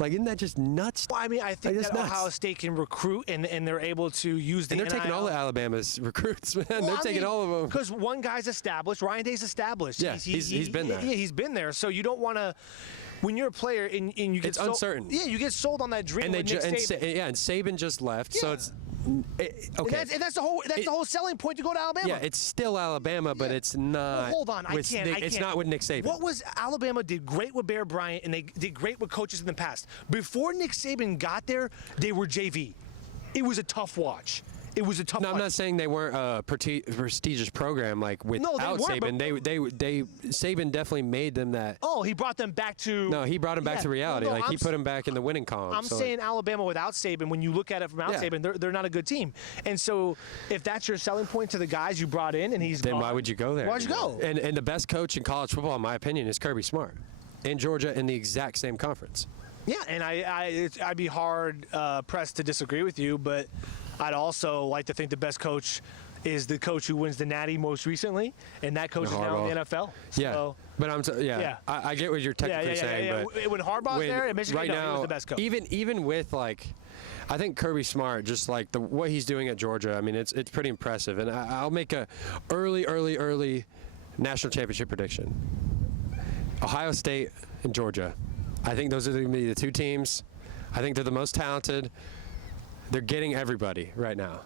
Like, isn't that just nuts? Well, I mean, I think that Ohio State can recruit, and they're able to use the And they're NIL. taking all of Alabama's recruits, man. They're taking all of them. Because one guy's established. Ryan Day's established. Yeah, he's been there. Yeah, he's been there. So you don't want to, when you're a player and you get it's uncertain. Yeah, you get sold on that dream. And with Nick Saban. and Saban just left, so it's okay. And that's the whole selling point to go to Alabama. Yeah, it's still Alabama, but it's not. Well, hold on, with I can't. It's not with Nick Saban. What was Alabama did great with Bear Bryant, and they did great with coaches in the past. Before Nick Saban got there, they were JV. It was a tough watch. It was a tough. No, watch. I'm not saying they weren't a prestigious program like without Saban. Saban definitely made them that. Oh, he brought them back to. No, he brought them back to reality. No, he put them back in the winning column. I'm saying Alabama without Saban. When you look at it from without Saban, they're not a good team. And so, if that's your selling point to the guys you brought in, and he's then gone, why would you go there? Why'd you go? And the best coach in college football, in my opinion, is Kirby Smart, in Georgia, in the exact same conference. Yeah, and I'd be hard pressed to disagree with you, but I'd also like to think the best coach is the coach who wins the Natty most recently, and that coach is now in the NFL. Yeah, so, but I get what you're technically saying. But when Harbaugh's there at Michigan, right he now, was the best coach. Even with like, I think Kirby Smart, just like what he's doing at Georgia, I mean, it's pretty impressive. And I'll make a early national championship prediction. Ohio State and Georgia. I think those are going to be the two teams. I think they're the most talented. They're getting everybody right now.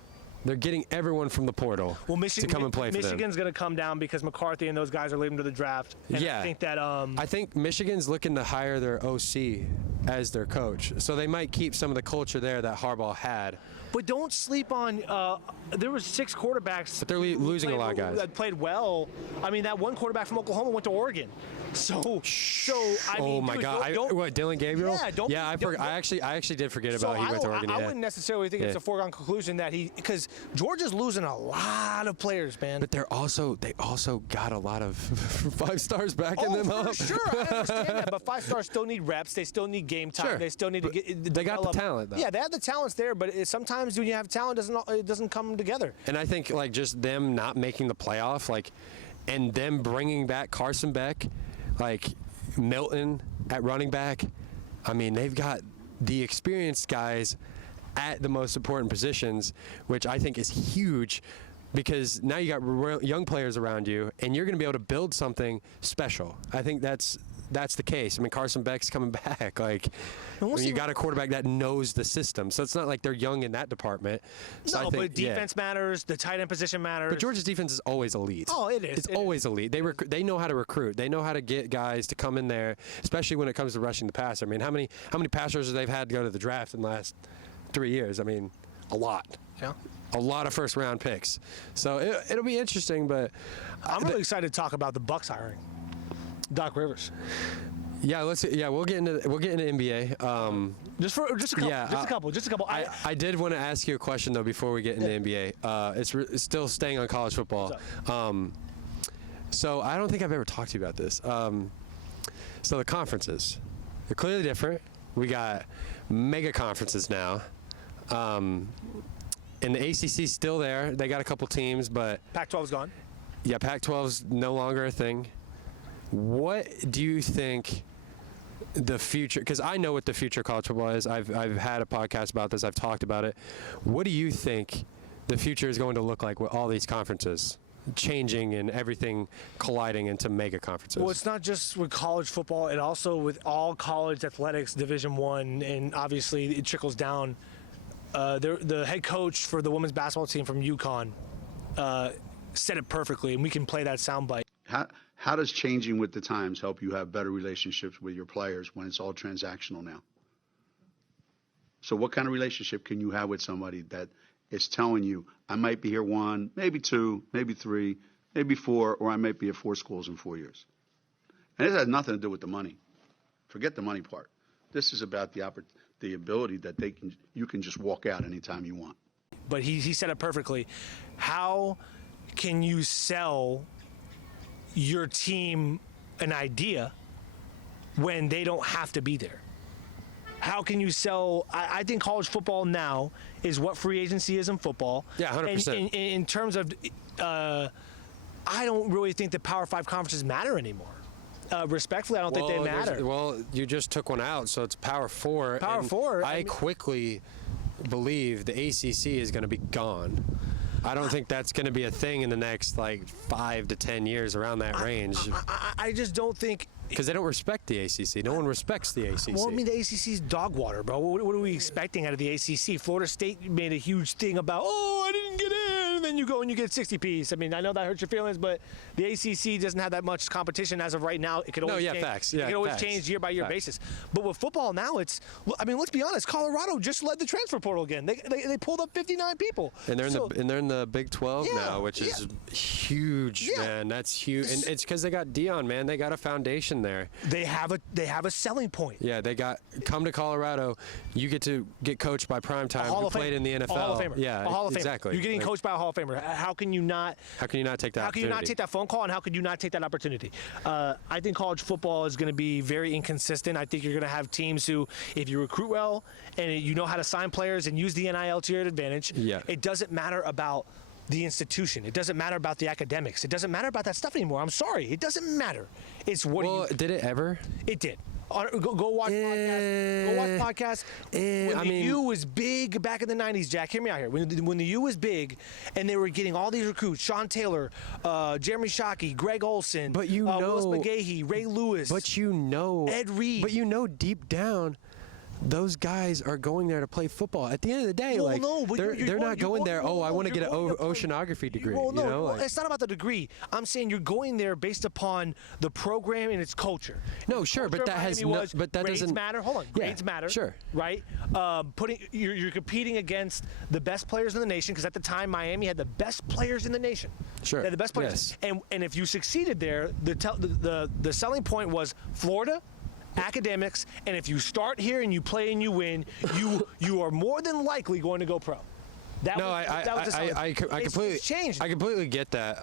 They're getting everyone from the portal to come and play for them. Michigan's going to come down because McCarthy and those guys are leaving to the draft. And yeah. I think Michigan's looking to hire their OC as their coach. So they might keep some of the culture there that Harbaugh had. But don't sleep on there was 6 quarterbacks. But they're losing a lot of guys. That played well. I mean, that one quarterback from Oklahoma went to Oregon. So I mean, oh my dude, God! What, Dylan Gabriel? Yeah, I actually did forget about he went to Oregon. I wouldn't necessarily think it's a foregone conclusion that because Georgia's losing a lot of players, man. But they also got a lot of 5 stars backing them up. Sure, I understand that. But 5 stars still need reps. They still need game time. Sure. They still need to get. They got the talent, though. Yeah, they have the talents there, but sometimes when you have talent, it doesn't come together. And I think like just them not making the playoff, like, and them bringing back Carson Beck, like Milton at running back. I mean, they've got the experienced guys at the most important positions, which I think is huge because now you got young players around you and you're going to be able to build something special. I think that's the case. I mean, Carson Beck's coming back. Like, you got a quarterback that knows the system. So it's not like they're young in that department. So no, but defense matters. The tight end position matters. But Georgia's defense is always elite. Oh, it is. It's always elite. They know how to recruit. They know how to get guys to come in there, especially when it comes to rushing the passer. I mean, how many pass rushers they've had to go to the draft in the last 3 years? I mean, a lot. Yeah. A lot of first-round picks. So it'll be interesting, but I'm really excited to talk about the Bucks hiring Doc Rivers. Yeah, we'll get into NBA. Just a couple. I did want to ask you a question though before we get into NBA. It's still staying on college football. So I don't think I've ever talked to you about this. So the conferences, they're clearly different. We got mega conferences now. And the ACC's still there. They got a couple teams, but Pac-12's gone. Yeah, Pac-12's no longer a thing. What do you think the future, because I know what the future of college football is. I've had a podcast about this. I've talked about it. What do you think the future is going to look like with all these conferences changing and everything colliding into mega conferences? Well, it's not just with college football. It also with all college athletics, Division I, and obviously it trickles down. The head coach for the women's basketball team from UConn said it perfectly, and we can play that soundbite. How does changing with the times help you have better relationships with your players when it's all transactional now? So what kind of relationship can you have with somebody that is telling you, I might be here 1, maybe 2, maybe 3, maybe 4, or I might be at 4 schools in 4 years? And this has nothing to do with the money. Forget the money part. This is about the ability that you can just walk out anytime you want. But he said it perfectly. How can you sell your team an idea when they don't have to be there? How can you sell? I think college football now is what free agency is in football. Yeah, 100%. In terms of, I don't really think the Power 5 conferences matter anymore. Respectfully, I don't think they matter. Well, you just took one out, so it's Power 4. Power 4. I quickly believe the ACC is going to be gone. I don't think that's going to be a thing in the next, 5 to 10 years, around that range. I just don't think. Because they don't respect the ACC. No one respects the ACC. Well, I mean, the ACC's dog water, bro. What are we expecting out of the ACC? Florida State made a huge thing about, I didn't get in, and then you go and you get 60 piece. I mean, I know that hurts your feelings, but the ACC doesn't have that much competition as of right now. It could always change. Facts. It could always change year by year basis. But with football now, let's be honest. Colorado just led the transfer portal again. They pulled up 59 people. And they're in the Big 12 now, which is huge, man. That's huge, and it's because they got Dion, man. They got a foundation there. They have a selling point. Yeah, come to Colorado. You get to get coached by primetime. You played in the NFL. A Hall of Famer. Yeah, a Hall of Famer. Exactly. You're getting coached by a Hall of Famer. How can you not take that? How can you not take that phone call, and how can you not take that opportunity? I think college football is going to be very inconsistent. I think you're going to have teams who, if you recruit well and you know how to sign players and use the NIL to your advantage, it doesn't matter about the institution. It doesn't matter about the academics. It doesn't matter about that stuff anymore. I'm sorry. It doesn't matter. It's what did it ever? It did. Go watch podcasts. Go watch podcasts. When the U was big back in the 90s, Jack, hear me out here. When the U was big and they were getting all these recruits, Sean Taylor, Jeremy Shockey, Greg Olson, Willis McGahee, Ray Lewis, Ed Reed. But deep down, those guys are going there to play football. At the end of the day, they're not going there. I want to get an oceanography degree. It's not about the degree. I'm saying you're going there based upon the program and its culture. No, sure, but that grades doesn't matter. Hold on, grades matter. Sure, right? You're competing against the best players in the nation, because at the time Miami had the best players in the nation. Sure, they had the best players. Yes. And if you succeeded there, the selling point was Florida. Academics, and if you start here and you play and you win, you are more than likely going to go pro. I completely changed. I completely get that.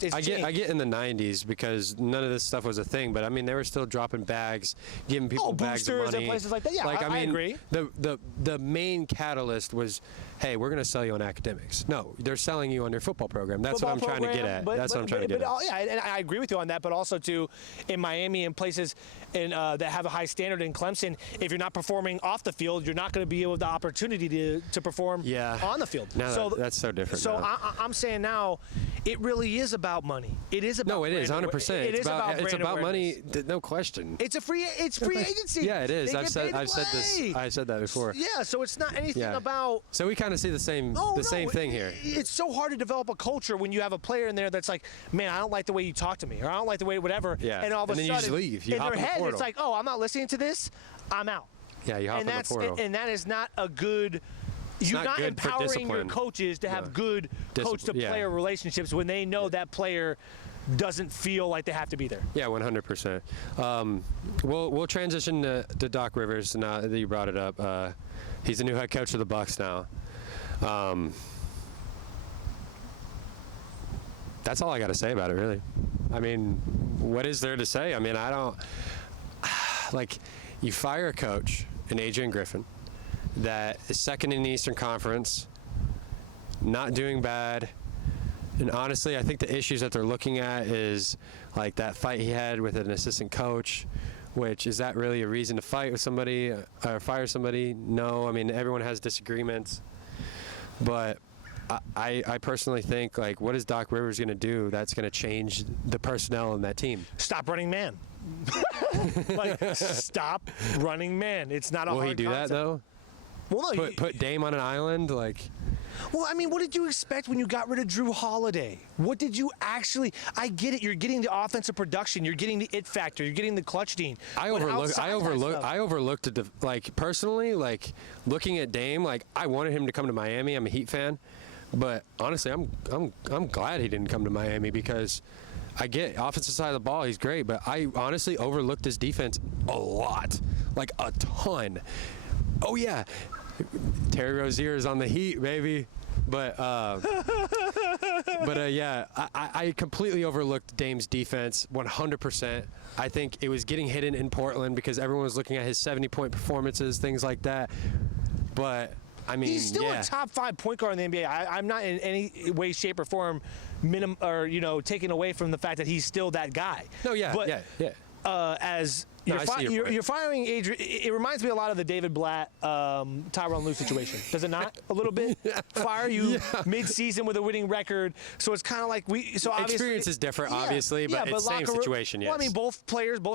It's I get in the 90s because none of this stuff was a thing, but I mean they were still dropping bags, giving people bags of money and places like that. Yeah, I agree. The main catalyst was, hey, we're going to sell you on academics. No, they're selling you on your football program. That's what I'm trying to get at. That's what I'm trying to get at. Yeah, and I agree with you on that. But also too, in Miami and places that have a high standard in Clemson, if you're not performing off the field, you're not going to be able the opportunity to perform on the field. No, that's so different. So I'm saying now, it really is about money. It is about it is 100%. It's about money, no question. It's free agency. Yeah, it is. I've said this. I said that before. Yeah, so it's not anything about. So we kind of see the same thing here. It's so hard to develop a culture when you have a player in there that's like, man, I don't like the way you talk to me, or I don't like the way whatever. Yeah. And all of a sudden, you just leave. You in their head, it's like, I'm not listening to this. I'm out. Yeah, you hop in the portal. And that is not a good. You're not empowering your coaches to have good coach-to-player relationships when they know that player doesn't feel like they have to be there. Yeah, 100%. We'll transition to Doc Rivers now that you brought it up. He's the new head coach of the Bucs now. That's all I got to say about it, really. I mean, what is there to say? I mean, I don't you fire a coach in Adrian Griffin that is second in the Eastern Conference, not doing bad. And honestly, I think the issues that they're looking at is like that fight he had with an assistant coach, which is that really a reason to fight with somebody or fire somebody? No, I mean, everyone has disagreements. But I personally think, what is Doc Rivers going to do that's going to change the personnel in that team? Stop running man. Stop running man. It's not a hard concept. Will he do that, though? Well, no, put Dame on an island, Well, I mean, what did you expect when you got rid of Drew Holiday? What did you actually? I get it. You're getting the offensive production. You're getting the it factor. You're getting the clutch gene. I overlooked it. Personally, looking at Dame, I wanted him to come to Miami. I'm a Heat fan, but honestly, I'm glad he didn't come to Miami because I get offensive side of the ball. He's great, but I honestly overlooked his defense a lot, a ton. Oh yeah. Terry Rozier is on the Heat, baby. But But yeah, I completely overlooked Dame's defense 100%. I think it was getting hidden in Portland because everyone was looking at his 70-point performances, things like that. But I mean, he's still a top 5 point guard in the NBA. I'm not in any way, shape, or form taking away from the fact that he's still that guy. No, yeah, but, yeah. As you're firing Adrian, it reminds me a lot of the David Blatt, Tyronn Lue situation. Does it not? A little bit. Fire you mid-season with a winning record. So it's kind of like experience is different, obviously, but it's the same situation. Yes. Well, I mean, both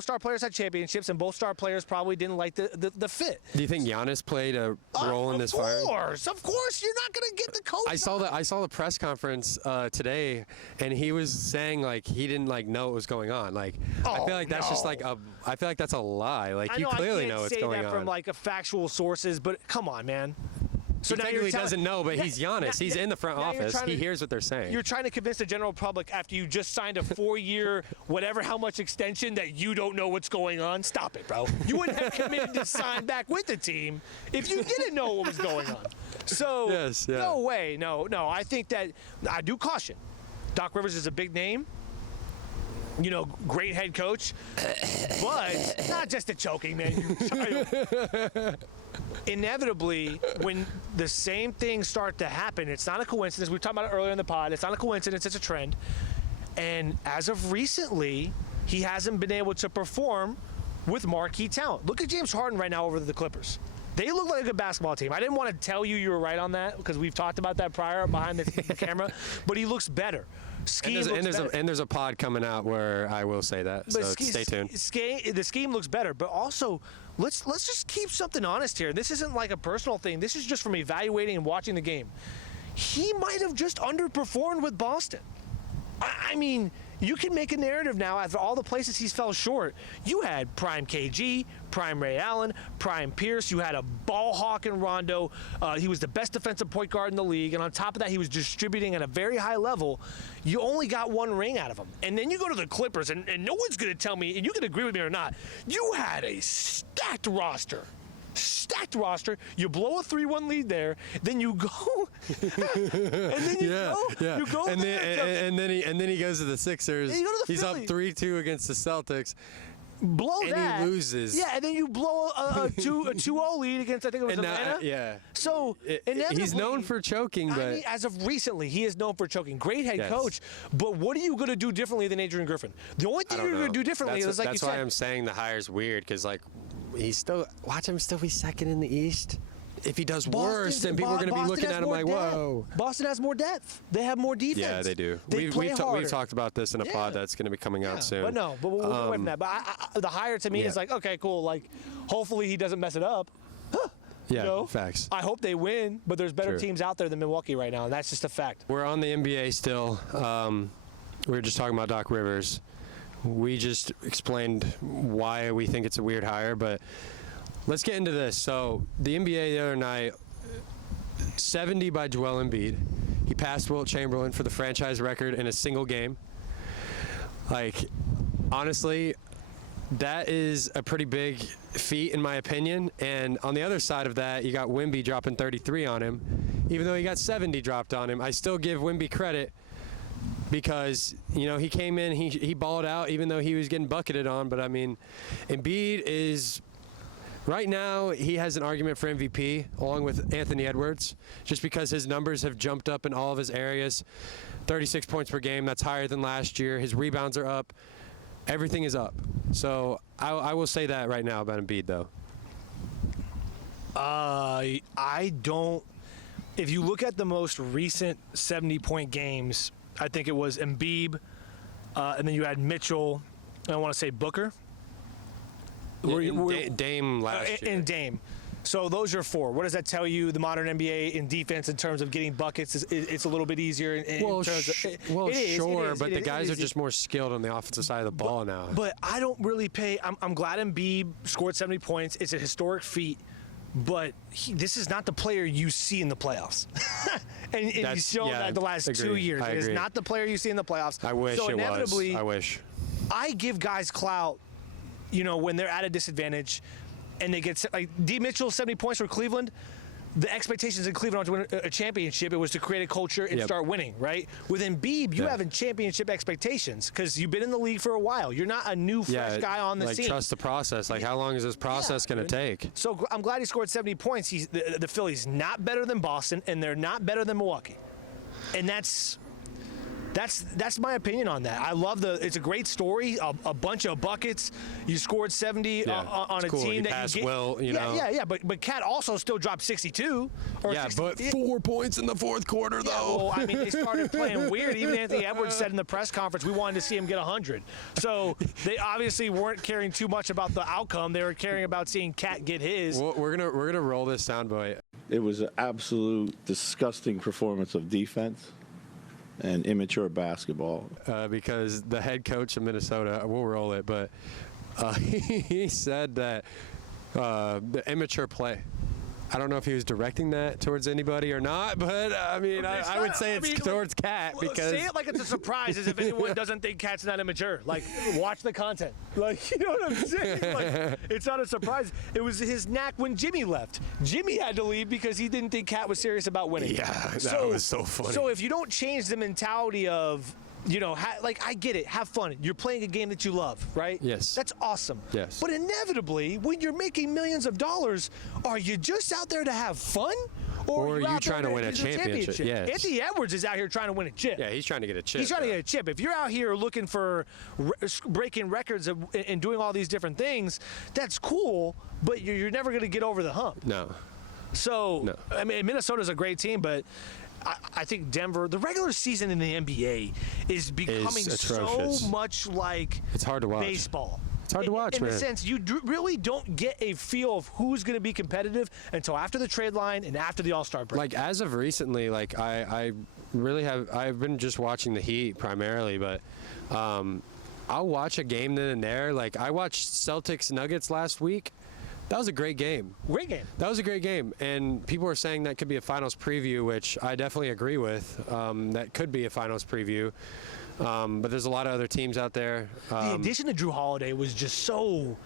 star players had championships, and both star players probably didn't like the fit. Do you think Giannis played a role in this firing? Of course, you're not going to get the coach. I saw the press conference today, and he was saying like he didn't know what was going on. I feel like that's just I feel like that's a lie. You clearly know what's going on. I can't say that from a factual sources, but come on, man. So now he doesn't know, but he's Giannis. He's in the front office. He hears what they're saying. You're trying to convince the general public after you just signed a 4-year, whatever, how much extension that you don't know what's going on. Stop it, bro. You wouldn't have committed to sign back with the team if you didn't know what was going on. So no way, no. I think that I do caution. Doc Rivers is a big name. Great head coach, but not just a choking man, you child. Inevitably, when the same things start to happen, it's not a coincidence. We talked about it earlier in the pod. It's not a coincidence. It's a trend. And as of recently, he hasn't been able to perform with marquee talent. Look at James Harden right now over the Clippers. They look like a good basketball team. I didn't want to tell you were right on that because we've talked about that prior behind the camera, but he looks better. There's a pod coming out where I will say that, so stay tuned. The scheme looks better, but also let's just keep something honest here. This isn't like a personal thing. This is just from evaluating and watching the game. He might have just underperformed with Boston. I mean, you can make a narrative now after all the places he's fell short. You had prime KG, prime Ray Allen, prime Pierce. You had a ball hawk in Rondo. He was the best defensive point guard in the league. And on top of that, he was distributing at a very high level. You only got 1 ring out of him. And then you go to the Clippers, and no one's going to tell me, and you can agree with me or not, you had a stacked roster. You blow a 3-1 lead there, then you go, and then you go, and then he goes to the Sixers. He's up 3-2 against the Celtics. Blow and that. He loses. Yeah, and then you blow a 2-0 lead against, I think it was Atlanta. So he's known for choking, but as of recently, he is known for choking. Great head coach, but what are you going to do differently than Adrian Griffin? The only thing you're going to do differently is that's why I'm saying the hire's weird because he's still watch him still be second in the East. If he does worse, then people are going to be looking at him like, whoa. Boston has more depth. They have more defense. Yeah, they do. We've talked about this in a pod that's going to be coming out soon. But we'll get away from that. But the hire to me is like, okay, cool. Hopefully he doesn't mess it up. Facts. I hope they win, but there's better teams out there than Milwaukee right now, and that's just a fact. We're on the NBA still. We were just talking about Doc Rivers. We just explained why we think it's a weird hire, but let's get into this. So the NBA the other night, 70 by Joel Embiid. He passed Wilt Chamberlain for the franchise record in a single game. Honestly, that is a pretty big feat in my opinion. And on the other side of that, you got Wemby dropping 33 on him. Even though he got 70 dropped on him, I still give Wemby credit because, he came in, he balled out even though he was getting bucketed on. But, I mean, Embiid is right now, he has an argument for MVP along with Anthony Edwards just because his numbers have jumped up in all of his areas. 36 points per game, that's higher than last year. His rebounds are up. Everything is up. So I will say that right now about Embiid, though. I don't. If you look at the most recent 70-point games, I think it was Embiid, and then you had Mitchell, and I want to say Booker. Dame last year. And Dame. So those are 4. What does that tell you? The modern NBA in defense, in terms of getting buckets, it's a little bit easier. But the guys are just more skilled on the offensive side of the ball now. But I don't really pay. I'm glad Embiid scored 70 points. It's a historic feat. But this is not the player you see in the playoffs. and he's shown that the last 2 years. It is not the player you see in the playoffs. I wish so it inevitably, was. I wish. I give guys clout, when they're at a disadvantage and they get, like D. Mitchell, 70 points for Cleveland. the expectations in Cleveland to win a championship, it was to create a culture and start winning, right? With Embiid, you have championship expectations because you've been in the league for a while. You're not a new, fresh guy on the scene. Trust the process. Like, how long is this process going to take? So I'm glad he scored 70 points. The Phillies not better than Boston, and they're not better than Milwaukee. And that's my opinion on that. I love it's a great story, a bunch of buckets. You scored 70 on a team that you get. Will, you know. Yeah. But Cat also still dropped 62. But 4 points in the fourth quarter, though. Well, I mean, they started playing weird. Even Anthony Edwards said in the press conference, we wanted to see him get 100. So they obviously weren't caring too much about the outcome. They were caring about seeing Cat get his. Well, we're gonna roll this soundbite. It was an absolute disgusting performance of defense and immature basketball. Because the head coach of Minnesota, we'll roll it, but he said that the immature play. I don't know if he was directing that towards anybody or not, but I mean, I would say it's towards Cat because say it like it's a surprise, as if anyone doesn't think Cat's not immature. Like, watch the content. Like, you know what I'm saying? Like, it's not a surprise. It was his knack when Jimmy left. Jimmy had to leave because he didn't think Cat was serious about winning. Yeah, that was so funny. So if you don't change the mentality of, you know, like, I get it. Have fun. You're playing a game that you love, right? Yes. That's awesome. Yes. But inevitably, when you're making millions of dollars, are you just out there to have fun? Or are you trying to win a championship? Yes. Anthony Edwards is out here trying to win a chip. Yeah, he's trying to get a chip. He's trying to get a chip. If you're out here looking for breaking records and doing all these different things, that's cool, but you're never going to get over the hump. No. So, No. I mean, Minnesota's a great team, but I think Denver, the regular season in the NBA is becoming so much like it's hard to watch. Baseball. It's hard to watch, man. In the sense, you really don't get a feel of who's going to be competitive until after the trade line and after the All-Star break. Like, as of recently, like, I really I've been just watching the Heat primarily, but I'll watch a game then and there. Like, I watched Celtics Nuggets last week. That was a great game. Great game. That was a great game. And people are saying that could be a finals preview, which I definitely agree with. That could be a finals preview. But there's a lot of other teams out there. The addition of Drew Holiday was just so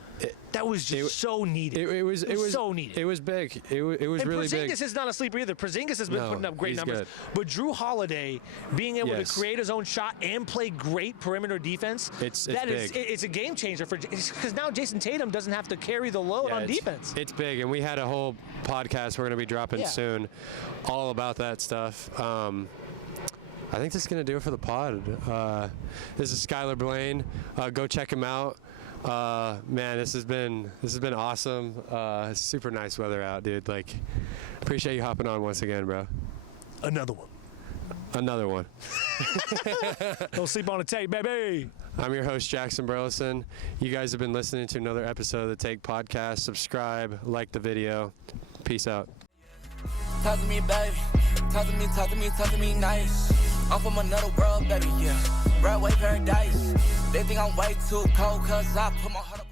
so needed. It was so needed. It was big. It was really big. Porzingis is not a sleeper either. Porzingis has been putting up great numbers. Good. But Drew Holiday being able to create his own shot and play great perimeter defense, it's big. It's a game changer because now Jason Tatum doesn't have to carry the load on defense. It's big, and we had a whole podcast we're going to be dropping soon all about that stuff. I think this is going to do it for the pod. This is Skyler Blaine. Go check him out. Man, this has been awesome. Super nice weather out, dude. Like, appreciate you hopping on once again, bro. Another one. Don't sleep on the tape, baby. I'm your host, Jackson Burleson. You guys have been listening to another episode of the Take Podcast. Subscribe, like the video. Peace out. Talk to me, baby. Talk to me nice. I'm from another world, baby, yeah. Broadway paradise. They think I'm way too cold, cause I put my heart up.